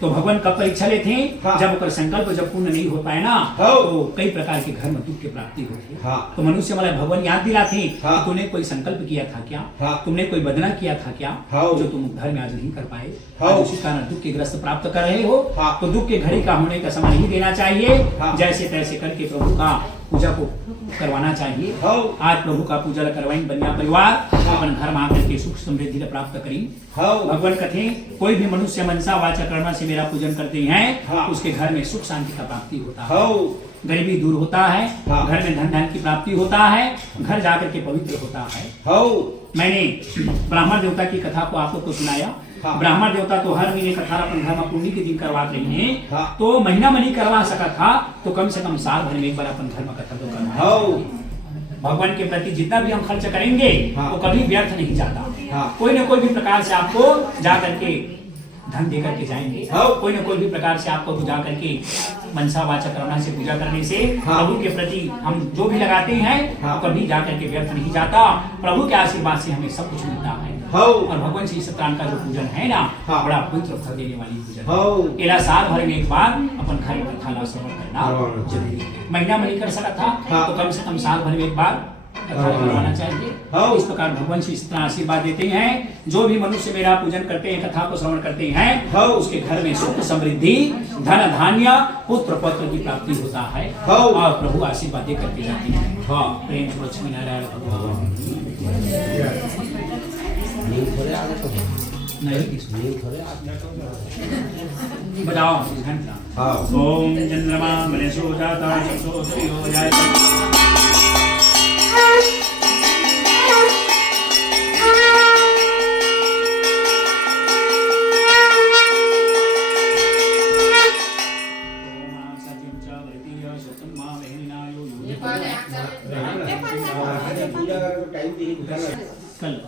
तो भगवान कब परीक्षा लेते हैं? हाँ। जब ओकर संकल्प जब पूर्ण नहीं हो पाए ना हाँ। तो कई प्रकार के घर में दुख की प्राप्ति होती है। हाँ। तो मनुष्य वाला भगवान याद दिलाते हैं हाँ। कि तूने कोई संकल्प किया था क्या? हाँ। तुमने कोई बदला किया था क्या? हाँ। जो तुम घर में आज नहीं कर पाए। हाँ। आज उसी कारण दुख के ग्रस्त प्राप्त कर रहे हो। हाँ। तो दुख के घड़ी का होने का समय नहीं देना चाहिए। हाँ। जैसे तैसे करके प्रभु का पूजा को करवाना चाहिए। हाँ। आज प्रभु का पूजा करवाई बनिया परिवार हाँ। अपन घर में आकर के सुख समृद्धि प्राप्त करी। हाँ। भगवान कथे कोई भी मनुष्य मनसा वाचा कर्म से मेरा पूजन करते हैं हाँ। उसके घर में सुख शांति का प्राप्ति होता है। हाँ गरीबी दूर होता है। हाँ। घर में धन धन की प्राप्ति होता है। घर जाकर के पवित्र होता है। हाँ मैंने ब्राह्मण देवता की कथा को आप लोग को सुनाया। हाँ। ब्राह्मण देवता तो हर महीने कथा अपन घर में पूर्णी के दिन करवा रही है। हाँ। तो महीना में नहीं करवा सका था तो कम से कम साल भर में एक बार अपन घर में कथा तो करवाए। हाँ भगवान के प्रति जितना भी हम खर्च करेंगे हाँ। वो कभी व्यर्थ नहीं जाता। हाँ। कोई न कोई भी प्रकार से आपको जा करके धन दे करके जाएंगे। हाँ। कोई न कोई भी प्रकार से आपको जा करके मनसा वाचा करना से पूजा करने से हाँ। प्रभु के प्रति हम जो भी लगाते हैं हाँ। वो कभी जा करके व्यर्थ नहीं जाता। प्रभु के आशीर्वाद से हमें सब कुछ मिलता है। हाँ। और भगवान श्री सत्यनारायण का जो पूजन है ना हाँ। बड़ा पवित्र फल देने वाली पूजन हाँ। एला साल भर में एक बार अपन घर में कथा ला श्रवण करना करवाना जरूरी है। महीना में नहीं कर सका था हाँ। तो कम से कम साल भर में एक बार कथा करवाना चाहिए। हाँ। इस प्रकार भगवान श्री सत्यनारायण आशीर्वाद देते हैं। जो भी मनुष्य मेरा पूजन करते हैं कथा को श्रवण करते हैं हाँ। उसके घर में सुख समृद्धि धन धान्य पुत्र पौत्र की प्राप्ति होता है। हाँ। और प्रभु आशीर्वाद दे करके जाते हैं। हाँ प्रेम से लक्ष्मी नारायण भगवान बजाओ घंटा। हाँ। ओम चंद्रमा मनसो जाता शब्दो श्रीयो जायते। कल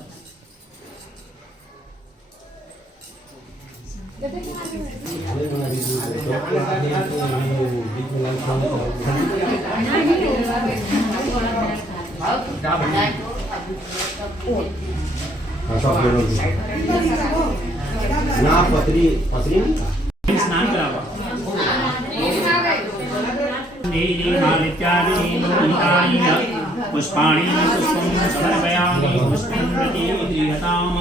ना पत्री पत्री स्नान करावा नीलिमालित्यादि लोहितानि पुष्पाणि पुष्पं समर्पयामि पुष्पं प्रतिगृह्यताम्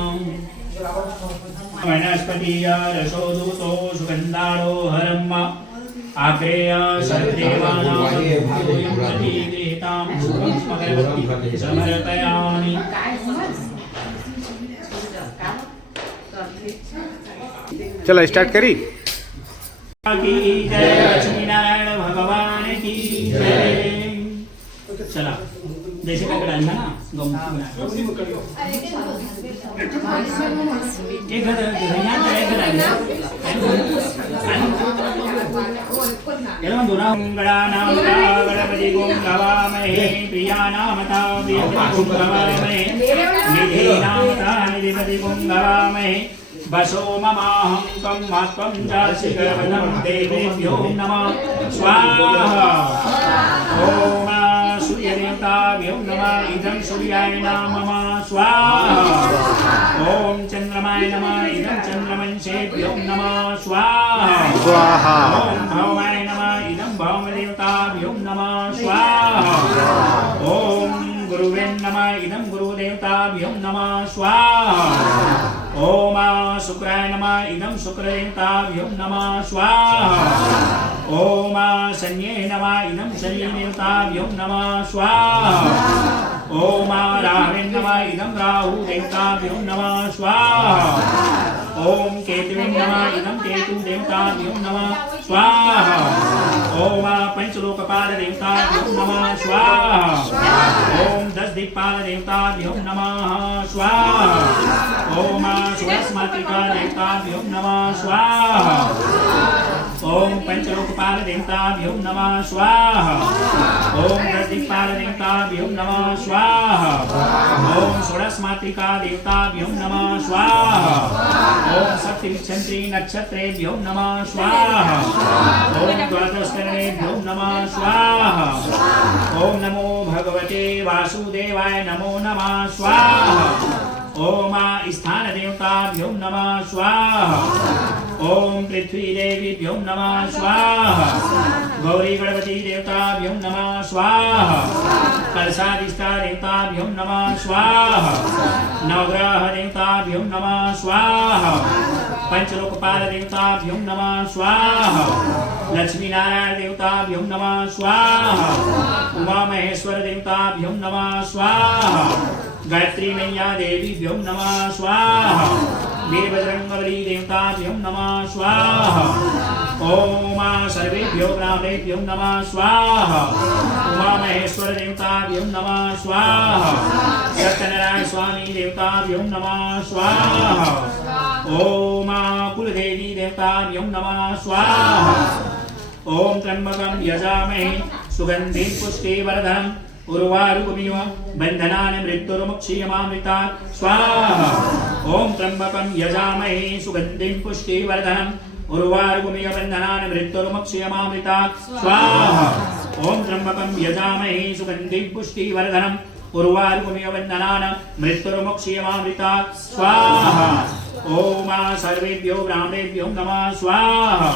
वनस्पतीय रसोदूतो सुगन्धारो हरम् आग्रेय सर्वदेवानां भूयं प्रतिगृह्यतां पुष्पं अगरबत्ती समर्पयामि। चलो स्टार्ट करी। की जय लक्ष्मी नारायण भगवान की जय। चला जैसे का कड़ा ना एक गणपति गवामहे प्रियानामता गवामहे निधिनामता निधिपति गवामहे बसो ममाहं त्वं मात्वं चासिकवनं देवेभ्यो नमः स्वाहा। ओम सूर्यदेवताभ्यो नमः इदं सूर्याय नमः स्वाहा ॐ चन्द्रमाय नमः इदं चन्द्रवंशेभ्यो नमः स्वाहा स्वाहा ॐ भौमाय नमः इदं भौमदेवताभ्यो नमः स्वाहा ॐ गुरुवे नमः इदं गुरुदेवताभ्यो नमः स्वाहा ॐ शुक्राय नमः इदं शुक्रदेवताभ्यो नमः स्वाहा ॐ शन्ये नमः इदं शनिदेवताभ्यो नमः स्वाहा ॐ राहवे नमः इदं राहुदेवताभ्यो नमः स्वाहा ॐ केतवे नमः इदं केतुदेवताभ्यो नमः स्वाहा ॐ पंचलोकपालदेवताभ्यो नमः स्वाहा ॐ 10 दिक्पालदेवताभ्यो नमः स्वाहा ॐ सुरस्मातृकादेवताभ्यो नमः स्वाहा ॐ पंचलोकपालदेवताभ्यो नमः स्वाहा ॐ 10 दिक्पालदेवताभ्यो नमः स्वाहा ॐ षोडशमातृकादेवताभ्यो नमः स्वाहा ॐ सप्तविंशति नक्षत्रेभ्यो नमः स्वाहा ॐ द्वादशकरणेभ्यो नमः स्वाहा ॐ नमो भगवते वासुदेवाय नमो नमः स्वाहा ॐ स्थानदेवताभ्यो नमः स्वाहा ॐ पृथ्वीदेवीभ्यो नमः स्वाहा गौरी गणपति देवताभ्यो नमः स्वाहा कलशाधिष्ठादेवताभ्यो नमः स्वाहा नवग्रह देवताभ्यो नमः स्वाहा पंचलोकपालदेवताभ्यो नमः स्वाहा लक्ष्मीनारायण देवताभ्यो नमः स्वाहा उमा महेश्वर देवताभ्यो नमः स्वाहा गायत्री मैया देवीभ्यो नमः स्वाहा वीरबजरंगबली देवताभ्यो नमः स्वाहा ओम सर्वेभ्यो ब्राह्मणेभ्यो नमः स्वाहा उमा महेश्वर देवताभ्यो नमः स्वाहा सत्यनारायण स्वामी देवताभ्यो नमः स्वाहा ओम कुलदेवी देवताभ्यो नमः स्वाहा ओम त्र्यंबकं यजामहे सुगंधिं पुष्टिवर्धनम् उर्वारुकमिव बन्धनानि मृत्युर्मुक्षीयमामृतात् स्वाहा ओम त्र्यंबकं यजामहे सुगंधिं पुष्टिवर्धनम् उर्वारुकमिव बन्धनानि मृत्युर्मुक्षीयमामृतात् स्वाहा ओम त्र्यंबकं यजामहे सुगंधिं पुष्टिवर्धनम् उर्वारुकमिव बन्धनानि मृत्युर्मुक्षीयमामृतात् स्वाहा ओम सर्वेभ्यो ब्राह्मणेभ्यो नमः स्वाहा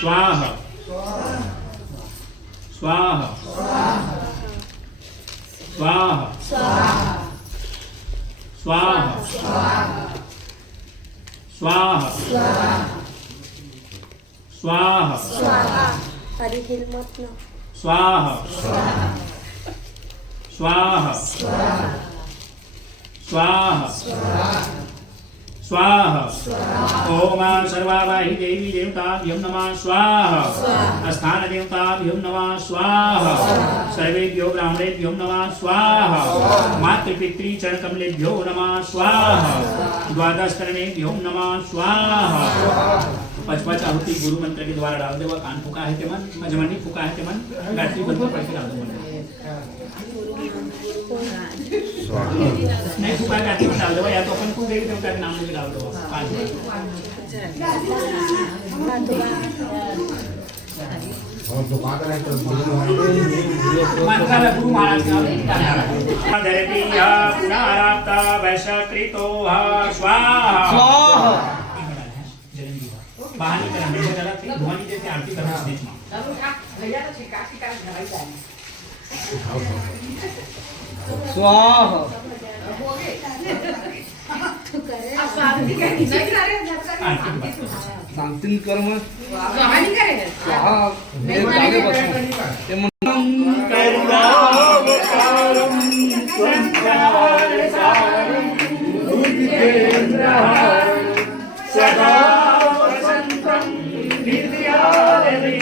स्वाहा स्वाहा स्वाहा स्वाहा स्वाहा स्वाहा हरी हिल मत ना स्वाहा स्वाहा स्वाहा स्वाहा ओम सर्वावाहि देवी देवताभ्यो नमः स्वाहा स्थान देवताभ्यो नमः स्वाहा सर्वेभ्यो ब्राह्मणेभ्यो नमः स्वाहा मातृपितृ चरण कमलेभ्यो नमः स्वाहा द्वादश करणेभ्यो नमः स्वाहा पचपच आहुति गुरु मंत्र के द्वारा डाल दे। वह कान फूका है के मन मजमनी फूका है के मन गायत्री मंत्र पढ़ के डाल दो। नहीं फूका गायत्री में डाल दो या तो अपन कुल देवी देवता के नाम में डाल दो। मंत्र गुरु महाराज का धरतिया पुनराप्ता वैशकृतो स्वाहा बाहर निकलना जैसे चला थी धुआं जैसे आरती करना स्टेज में भैया तो चिकासी का घराई जाए स्वाहा तू करे अब शांति का नहीं करे शांति कर्म स्वाहा नहीं करेगा स्वाहा मेरे आगे बस ये करुणावतारं संसारसारं बुद्धिकेन्द्रहारं सदा वसन्तं विद्यालये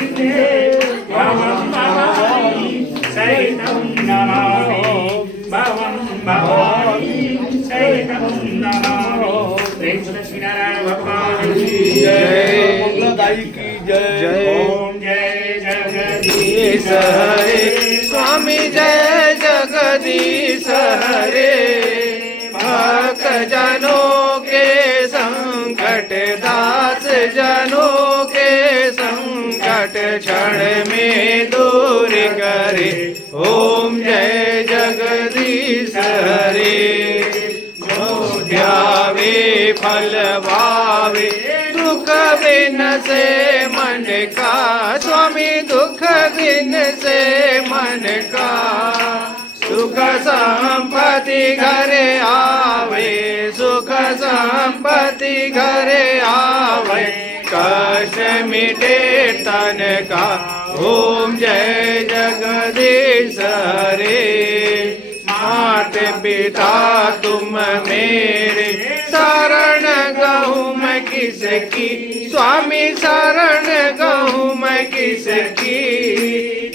भवं भवानी सहितं नमामि भवं भवानी सहितं नमामि। प्रेम से लक्ष्मी नारायण भगवान की जय, मंगलदायी की जय। ओम जय जगदीश हरे स्वामी जय जगदीश हरे भक्त जनों के संकट दास जनों के संकट क्षण में दूर करे। ओम जय जगदीश हरे। जो ध्यावे फल पावे दुख बिन से मन का। स्वामी दुख बिन से मन का। सुख संपत्ति घरे आवे। सुख संपत्ति घरे आवे। कष्ट मिटे तन का। ओम जय जगदीश हरे। मात पिता तुम मेरे शरण गहूँ मैं किसकी। स्वामी शरण गहूँ मैं किसकी।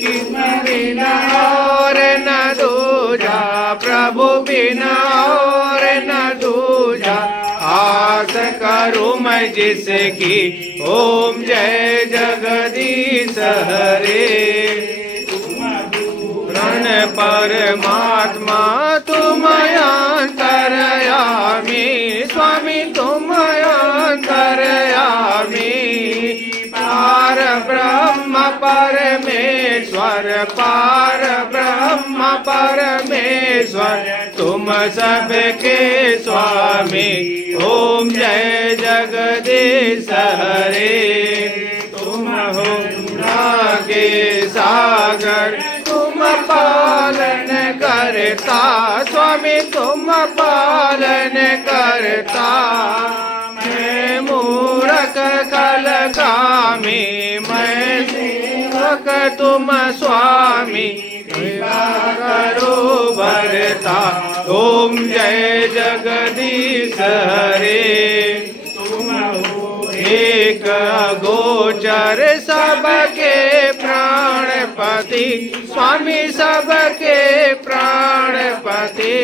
किस बिना और न दूजा। प्रभु बिना और न दूजा। आस करूँ मैं जिसकी। ओम जय जगदीश हरे। प्रण परमात्मा तुम अंतर्यामी। स्वामी तुम अंतर्यामी। पार ब्रह्म परमेश्वर। पार ब्रह्म परमेश्वर तुम सबके स्वामी। ओम जय जगदीश हरे। तुम हो के सागर तुम पालन करता। स्वामी तुम पालन करता। मैं मूरख कल कामी। मैं सेवक तुम स्वामी। कृपा करो भरता। ओम जय जगदीश हरे। तुम हो एक गोचर सबके प्राणपति। स्वामी सबके प्राणपति।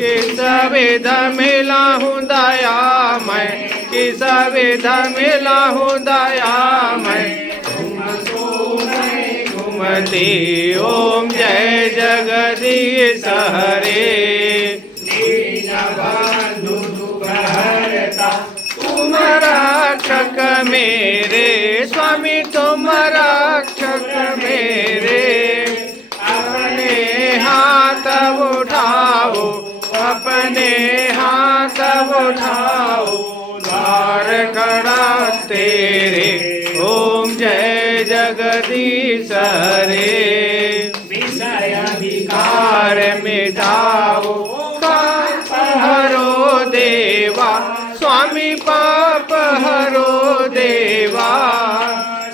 किस विध मिला हूँ दया मैं। किस विध मिला हूँ दया मैं। घुमती। ओम जय जगदीश हरे। तुम रक्षक मेरे। स्वामी तुम रक्षक मेरे। अपने हाथ उठाओ। अपने हाथ उठाओ। द्वार खड़ा तेरे। ओम जय जगदीश हरे। विषयाधिकार मिटाओ। पाप हरो देवा। स्वामी पाप हरो देवा।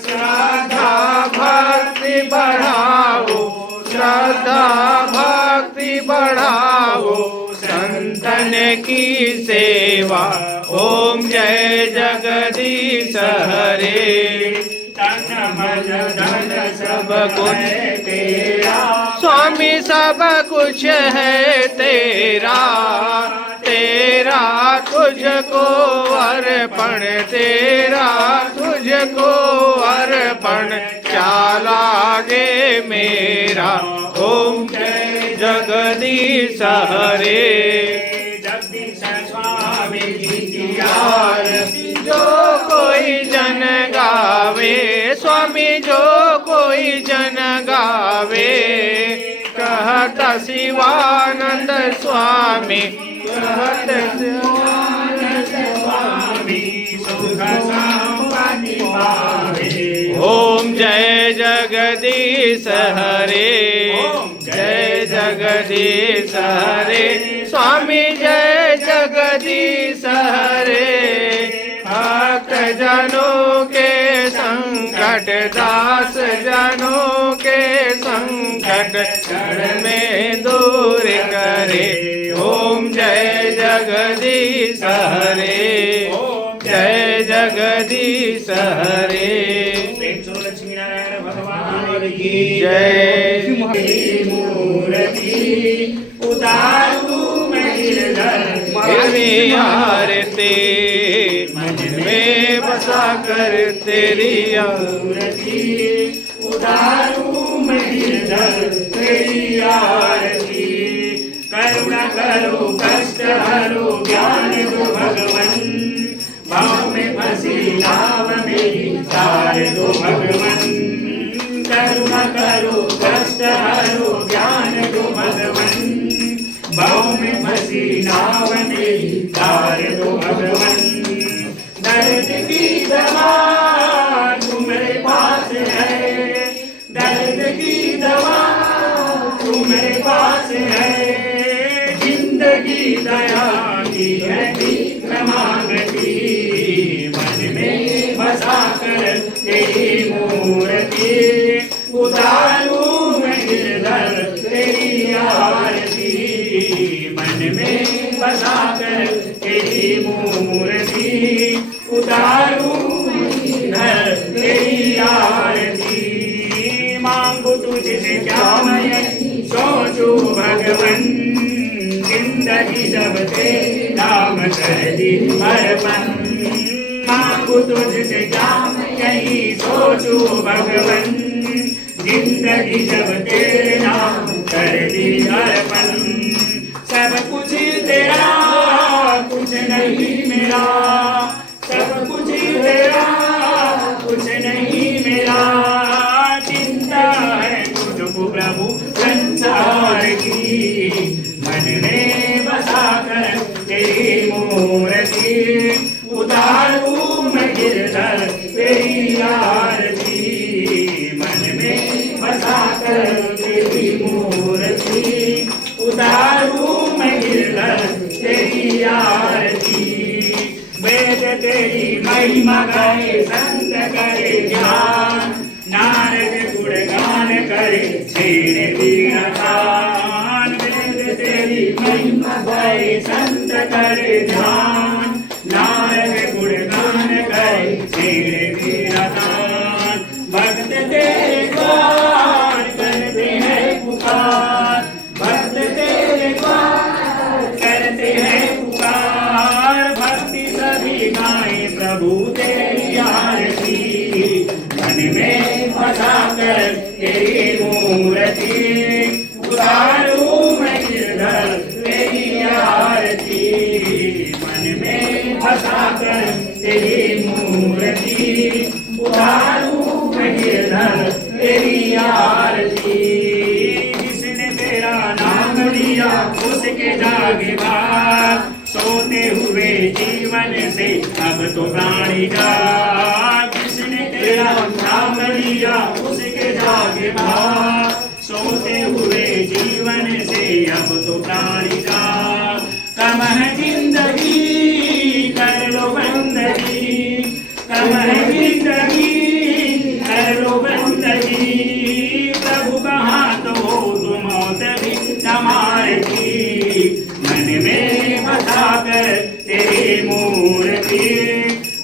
श्रद्धा भक्ति बढ़ाओ। श्रद्धा भक्ति बढ़ाओ। संतन की सेवा। ओम जय जगदीश हरे। सब कुछ तेरा। स्वामी सब कुछ है तेरा। तेरा तुझको अर्पण। तेरा तुझको अर्पण। क्या लागे मेरा। ओम जय जगदीश हरे। जगदीश स्वामी की आरती जो कोई जन गावे। स्वामी जो कोई जन गावे। कहता शिवानंद स्वामी। कहत शिवानंद स्वामी। सुख संपत्ति पावे। ओम जय जगदीश हरे। जय जगदीश हरे। स्वामी जय जगदीश हरे। भक्त जनों के संकट। दास जनों के संकट क्षण में दूर करे। ओम जय जगदीश हरे। जय जगदीश हरे। लक्ष्मी नारायण भगवान की जय। मूर्ति उतारू मैं तेरी आरती मन में बसा कर। तेरी आरती उतारू मैं तेरी आरती। करुणा करो कष्ट हरो ज्ञान दो भगवन। भाव में फंसी लाभ मेरी तार दो भगवन। दया की है क्रमागति मन में बसा कर तेरी मूर्ति उतारू मैं गिरधर तेरी आरती मन में बसा कर तेरी मूर्ति उतारू मैं गिरधर तेरी आरती मांगू तुझसे क्या मैं सोचू भगवन जिंदगी जब ते नाम कर दी अर्पण मांगू तुझसे क्या यही सोचू भगवन जिंदगी जब तेरे नाम कर दी अर्पण सब कुछ तेरा कुछ नहीं मेरा सब कुछ तेरा कुछ नहीं मेरा चिंता है तुझको प्रभु संसार की मन में बसा कर तेरी मूर्ति उतारू मैं गिरधर तेरी आरती मन में बसा कर तेरी मूर्ति उतारू मैं गिरधर तेरी आरती वेद तेरी महिमा गाए संत करे ध्यान नारद गुणगान करे छेड़ दीनदान वेद तेरी महिमा गाए संत करे ध्यान नारद गुणगान करे छेड़ दीनदान भक्त तेरे द्वार करते हैं पुकार भक्त तेरे द्वार करते हैं पुकार भक्ति सभी गाए प्रभु तेरी आरती मन में बसा कर तेरी मूर्ति उतारू मैं गिरधर तेरी आरती मन में बसा कर तेरी मूर्ति उतारू मैं गिरधर तेरी आरती जिसने तेरा नाम लिया उसके जागे भाग सोते हुए जीवन से अब तो प्राणी जाग जिसने तेरा नाम लिया उसके जागे भाग सोते हुए जीवन से अब तो प्राणी जाग कम है जिंदगी कर लो बंदगी कम है जिंदगी कर लो बंदगी प्रभु कहाँ तो तुम मौत भी तुम्हारी मन में बसा कर तेरी मूर्ति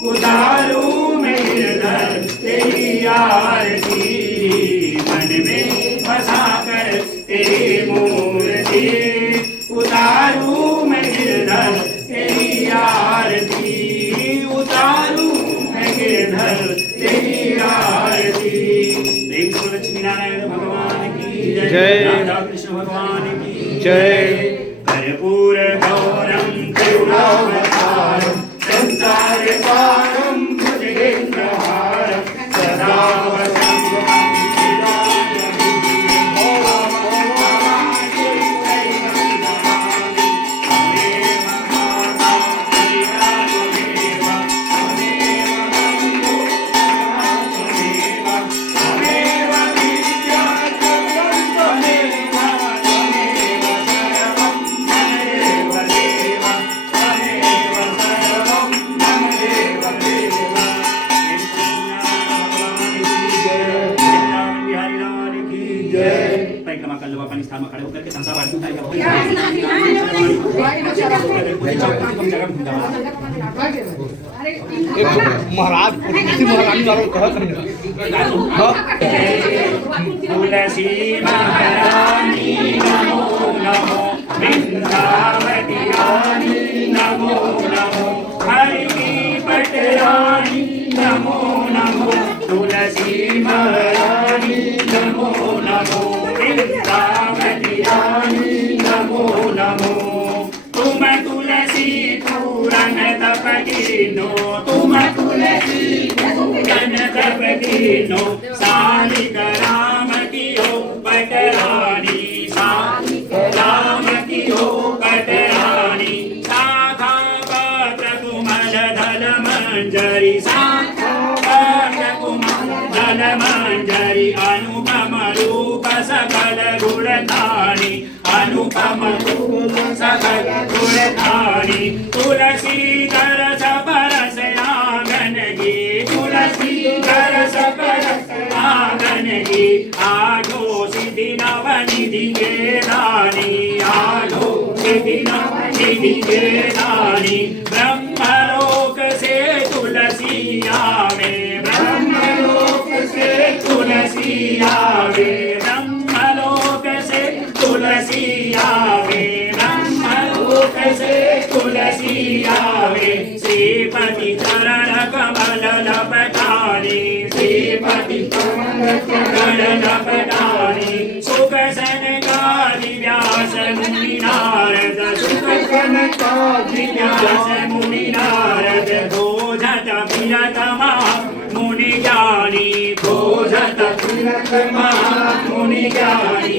उतारू मैं गिरधर तेरी आरती मन में बसा कर तेरी मूर्ति उतारू मैं गिरधर तेरी आरती उतारू मैं गिरधर तेरी आरती देखो लक्ष्मी नारायण भगवान की जय राधा कृष्ण भगवान की जय कर्पूर गौरम करुणावतारम संसार सारम भुजगेन्द्रहारम सदा परिक्रमा कर लो अपने स्थान में खड़े होकर के संसार वाली उठाइए महाराज तुलसी महारानी नमो नमो वृंदावती रानी नमो नमो हरि की पटरानी नमो नमो तुलसी महारानी नमो नमो वृंदावती रानी नमो नमो तुम तुलसी पूरन तपकीनो तुम तुलसी पूरन तपकीनो सालिक राम की हो पटरानी सालिक राम की हो पटरानी शाखा पत्र कुमल धल मंजरी शाखा पत्र कुमल धल मंजरी अनुपम रूप सकल गुणधारी अनु अनुपम सकल गुणधारी तुलसी तरस बरस आंगन की तुलसी तरस बरस आंगन की आठो सिद्धि नवनिधि के दानी आठो सिद्धि नवनिधि के दानी ब्रह्मलोक से तुलसी आवे ब्रह्मलोक से तुलसी आवे ब्रह्मलोक से तुलसी आवे ब्रह्मलोक से तुलसी आवे श्रीपति चरण कमल लपटारी श्रीपति चरण लपटारी सुख सनकादि व्यास मुनि नारद सुख सनकादि व्यास मुनि नारद भोजत विरत मुनि ज्ञानी भोजत विरत मुनि ज्ञानी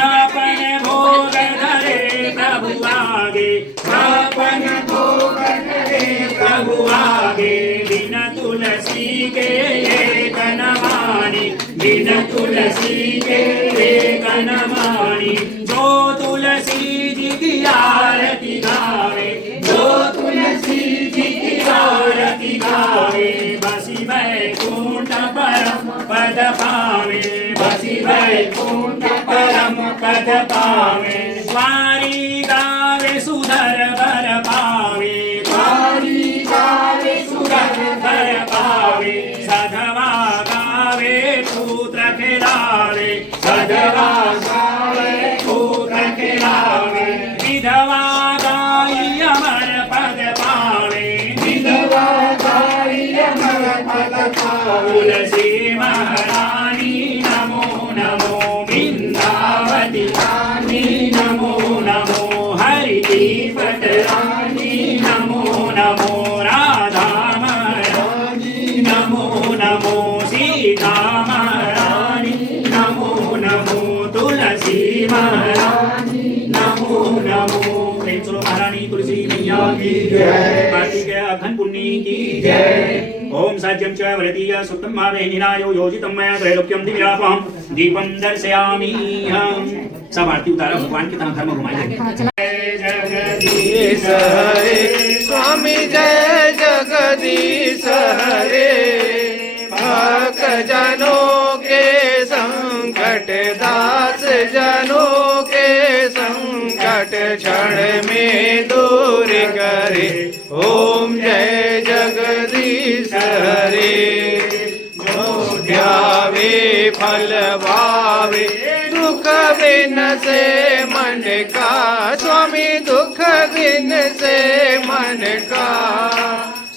अपन भोग धरे प्रभु आगे अपन भोग धरे प्रभु आगे बिन तुलसी के एक नमानी बिन तुलसी के एक नमानी जो तुलसी जी की आरती गावे जो तुलसी जी की आरती गावे बसी वैकुंठ परम पद पावे बसी वैकुंठ परम पद पावे वारी गावे सुधर बर पावे वारी गावे सुधर बर पावे सधवा गावे पुत्र खिलावे सधवा गावे पुत्र खिलावे विधवा गाई अमर पद पावे विधवा गाई अमर पद पावे तुलसी महारानी नमो नमो बिंदावती रानी नमो नमो हरि की पटरानी नमो नमो राधा महारानी नमो नमो सीता महारानी नमो नमो तुलसी महारानी नमो नमो प्रेम सुनो महारानी तुलसी मैया की जय कार्तिकेय अघन पुण्य की जय ओम सत्यम च वरतीय सुतम मावे निरायो योजितम मया त्रैलोक्यम दिव्यापम दीपम दर्शयामि हम सब आरती उतारा भगवान के तरह घर में घुमाएंगे जगदीश हरे स्वामी जय जगदीश हरे भक्त जनों के संकट दास जनों के संकट क्षण में दूर करे ओम जय जगदीश हरे जो ध्यावे फल पावे दुख बिन से मन का स्वामी दुख बिन से मन का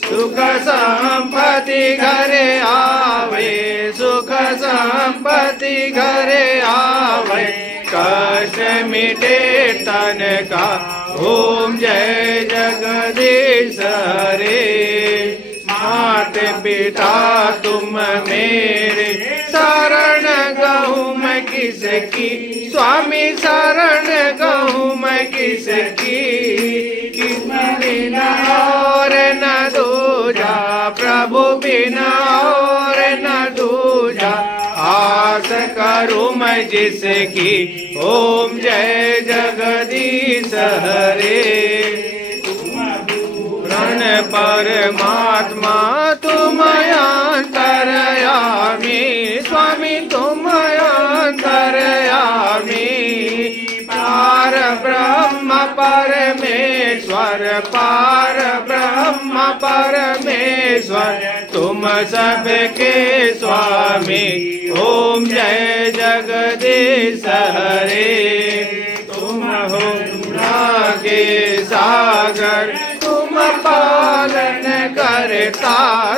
सुख संपत्ति घरे आवे सुख संपत्ति घरे आवे कष्ट मिटे तन का ओम जय जगदीश हरे मात पिता तुम मेरे शरण गहूँ मैं किसकी स्वामी शरण गहूँ मैं किसकी बिना और न दूजा प्रभु बिना और न दूजा आस करूँ मैं जिसकी ओम जय जगदीश हरे प्रण परमात्मा तुम अंतर्यामी स्वामी तुम अंतर्यामी पार ब्रह्म परमेश्वर पार ब्रह्म परमेश्वर तुम सबके स्वामी ओम जय जगदीश हरे तुम हो के सागर तुम पालन करता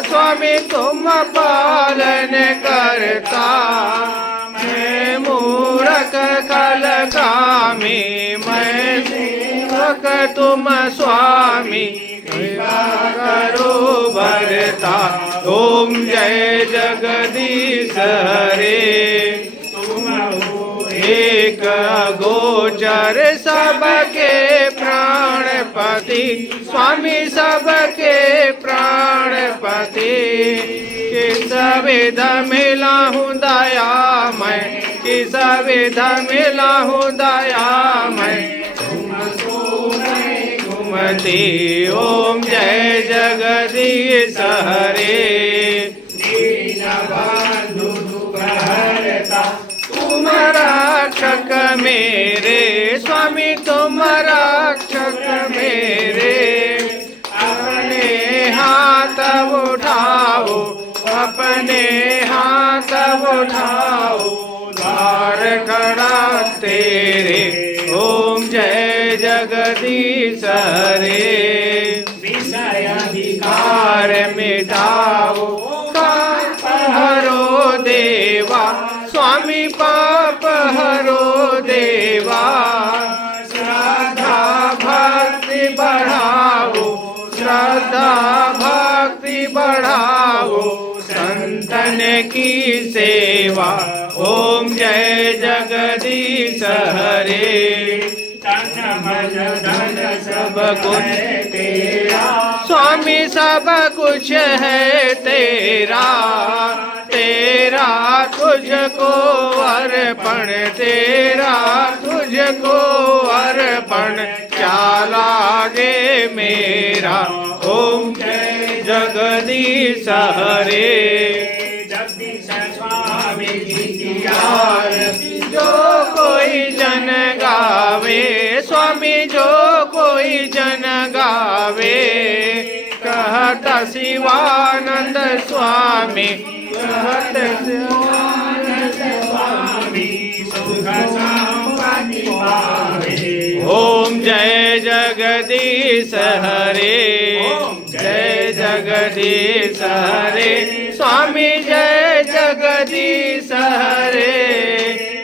स्वामी तुम पालन करता मैं मूरख कल कामी मैं सेवक तुम स्वामी कृपा करो भरता ओम जय जगदीश हरे तुम हो एक गोचर सबके प्राणपति स्वामी सबके प्राणपति किस विध मिला हूँ दया मैं सविध मिलाहु दयामय घुमती। ओम जय जगदीश हरे। दीनबंधु दुःखहर्ता तुम रक्षक मेरे स्वामी, तुम रक्षक मेरे। अपने हाथ उठाओ, अपने हाथ उठाओ, द्वार खड़ा तेरे। ओम जय जगदीश हरे। विषयाधिकार मिटाओ, पाप हरो देवा, स्वामी पाप हरो देवा। श्रद्धा भक्ति बढ़ाओ, श्रद्धा भक्ति बढ़ाओ, संतन की सेवा। ओम जय जगदीश हरे। तन मन धन सब कुछ तेरा, स्वामी सब कुछ है तेरा। तेरा तुझको अर्पण, तेरा तुझको अर्पण, क्या लागे मेरा। ओम जय जगदीश हरे। जगदीश स्वामी जी की आरती जो कोई जन गावे, स्वामी जो कोई जन गावे। कहता शिवानंद स्वामी, कहत शिवानंद स्वामी, सुख संपत्ति पावे। ओम जय जगदीश हरे। जय जगदीश हरे। स्वामी जय जगदीश हरे।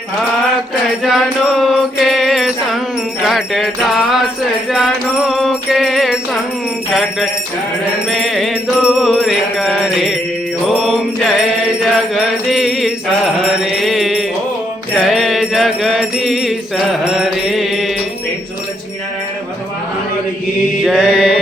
भक्त जनों के संकट, दास जनों के संकट, क्षण में दूर करे। ओम जय जगदीश हरे। जय जगदीश हरे। लक्ष्मी नारायण भगवान की जय।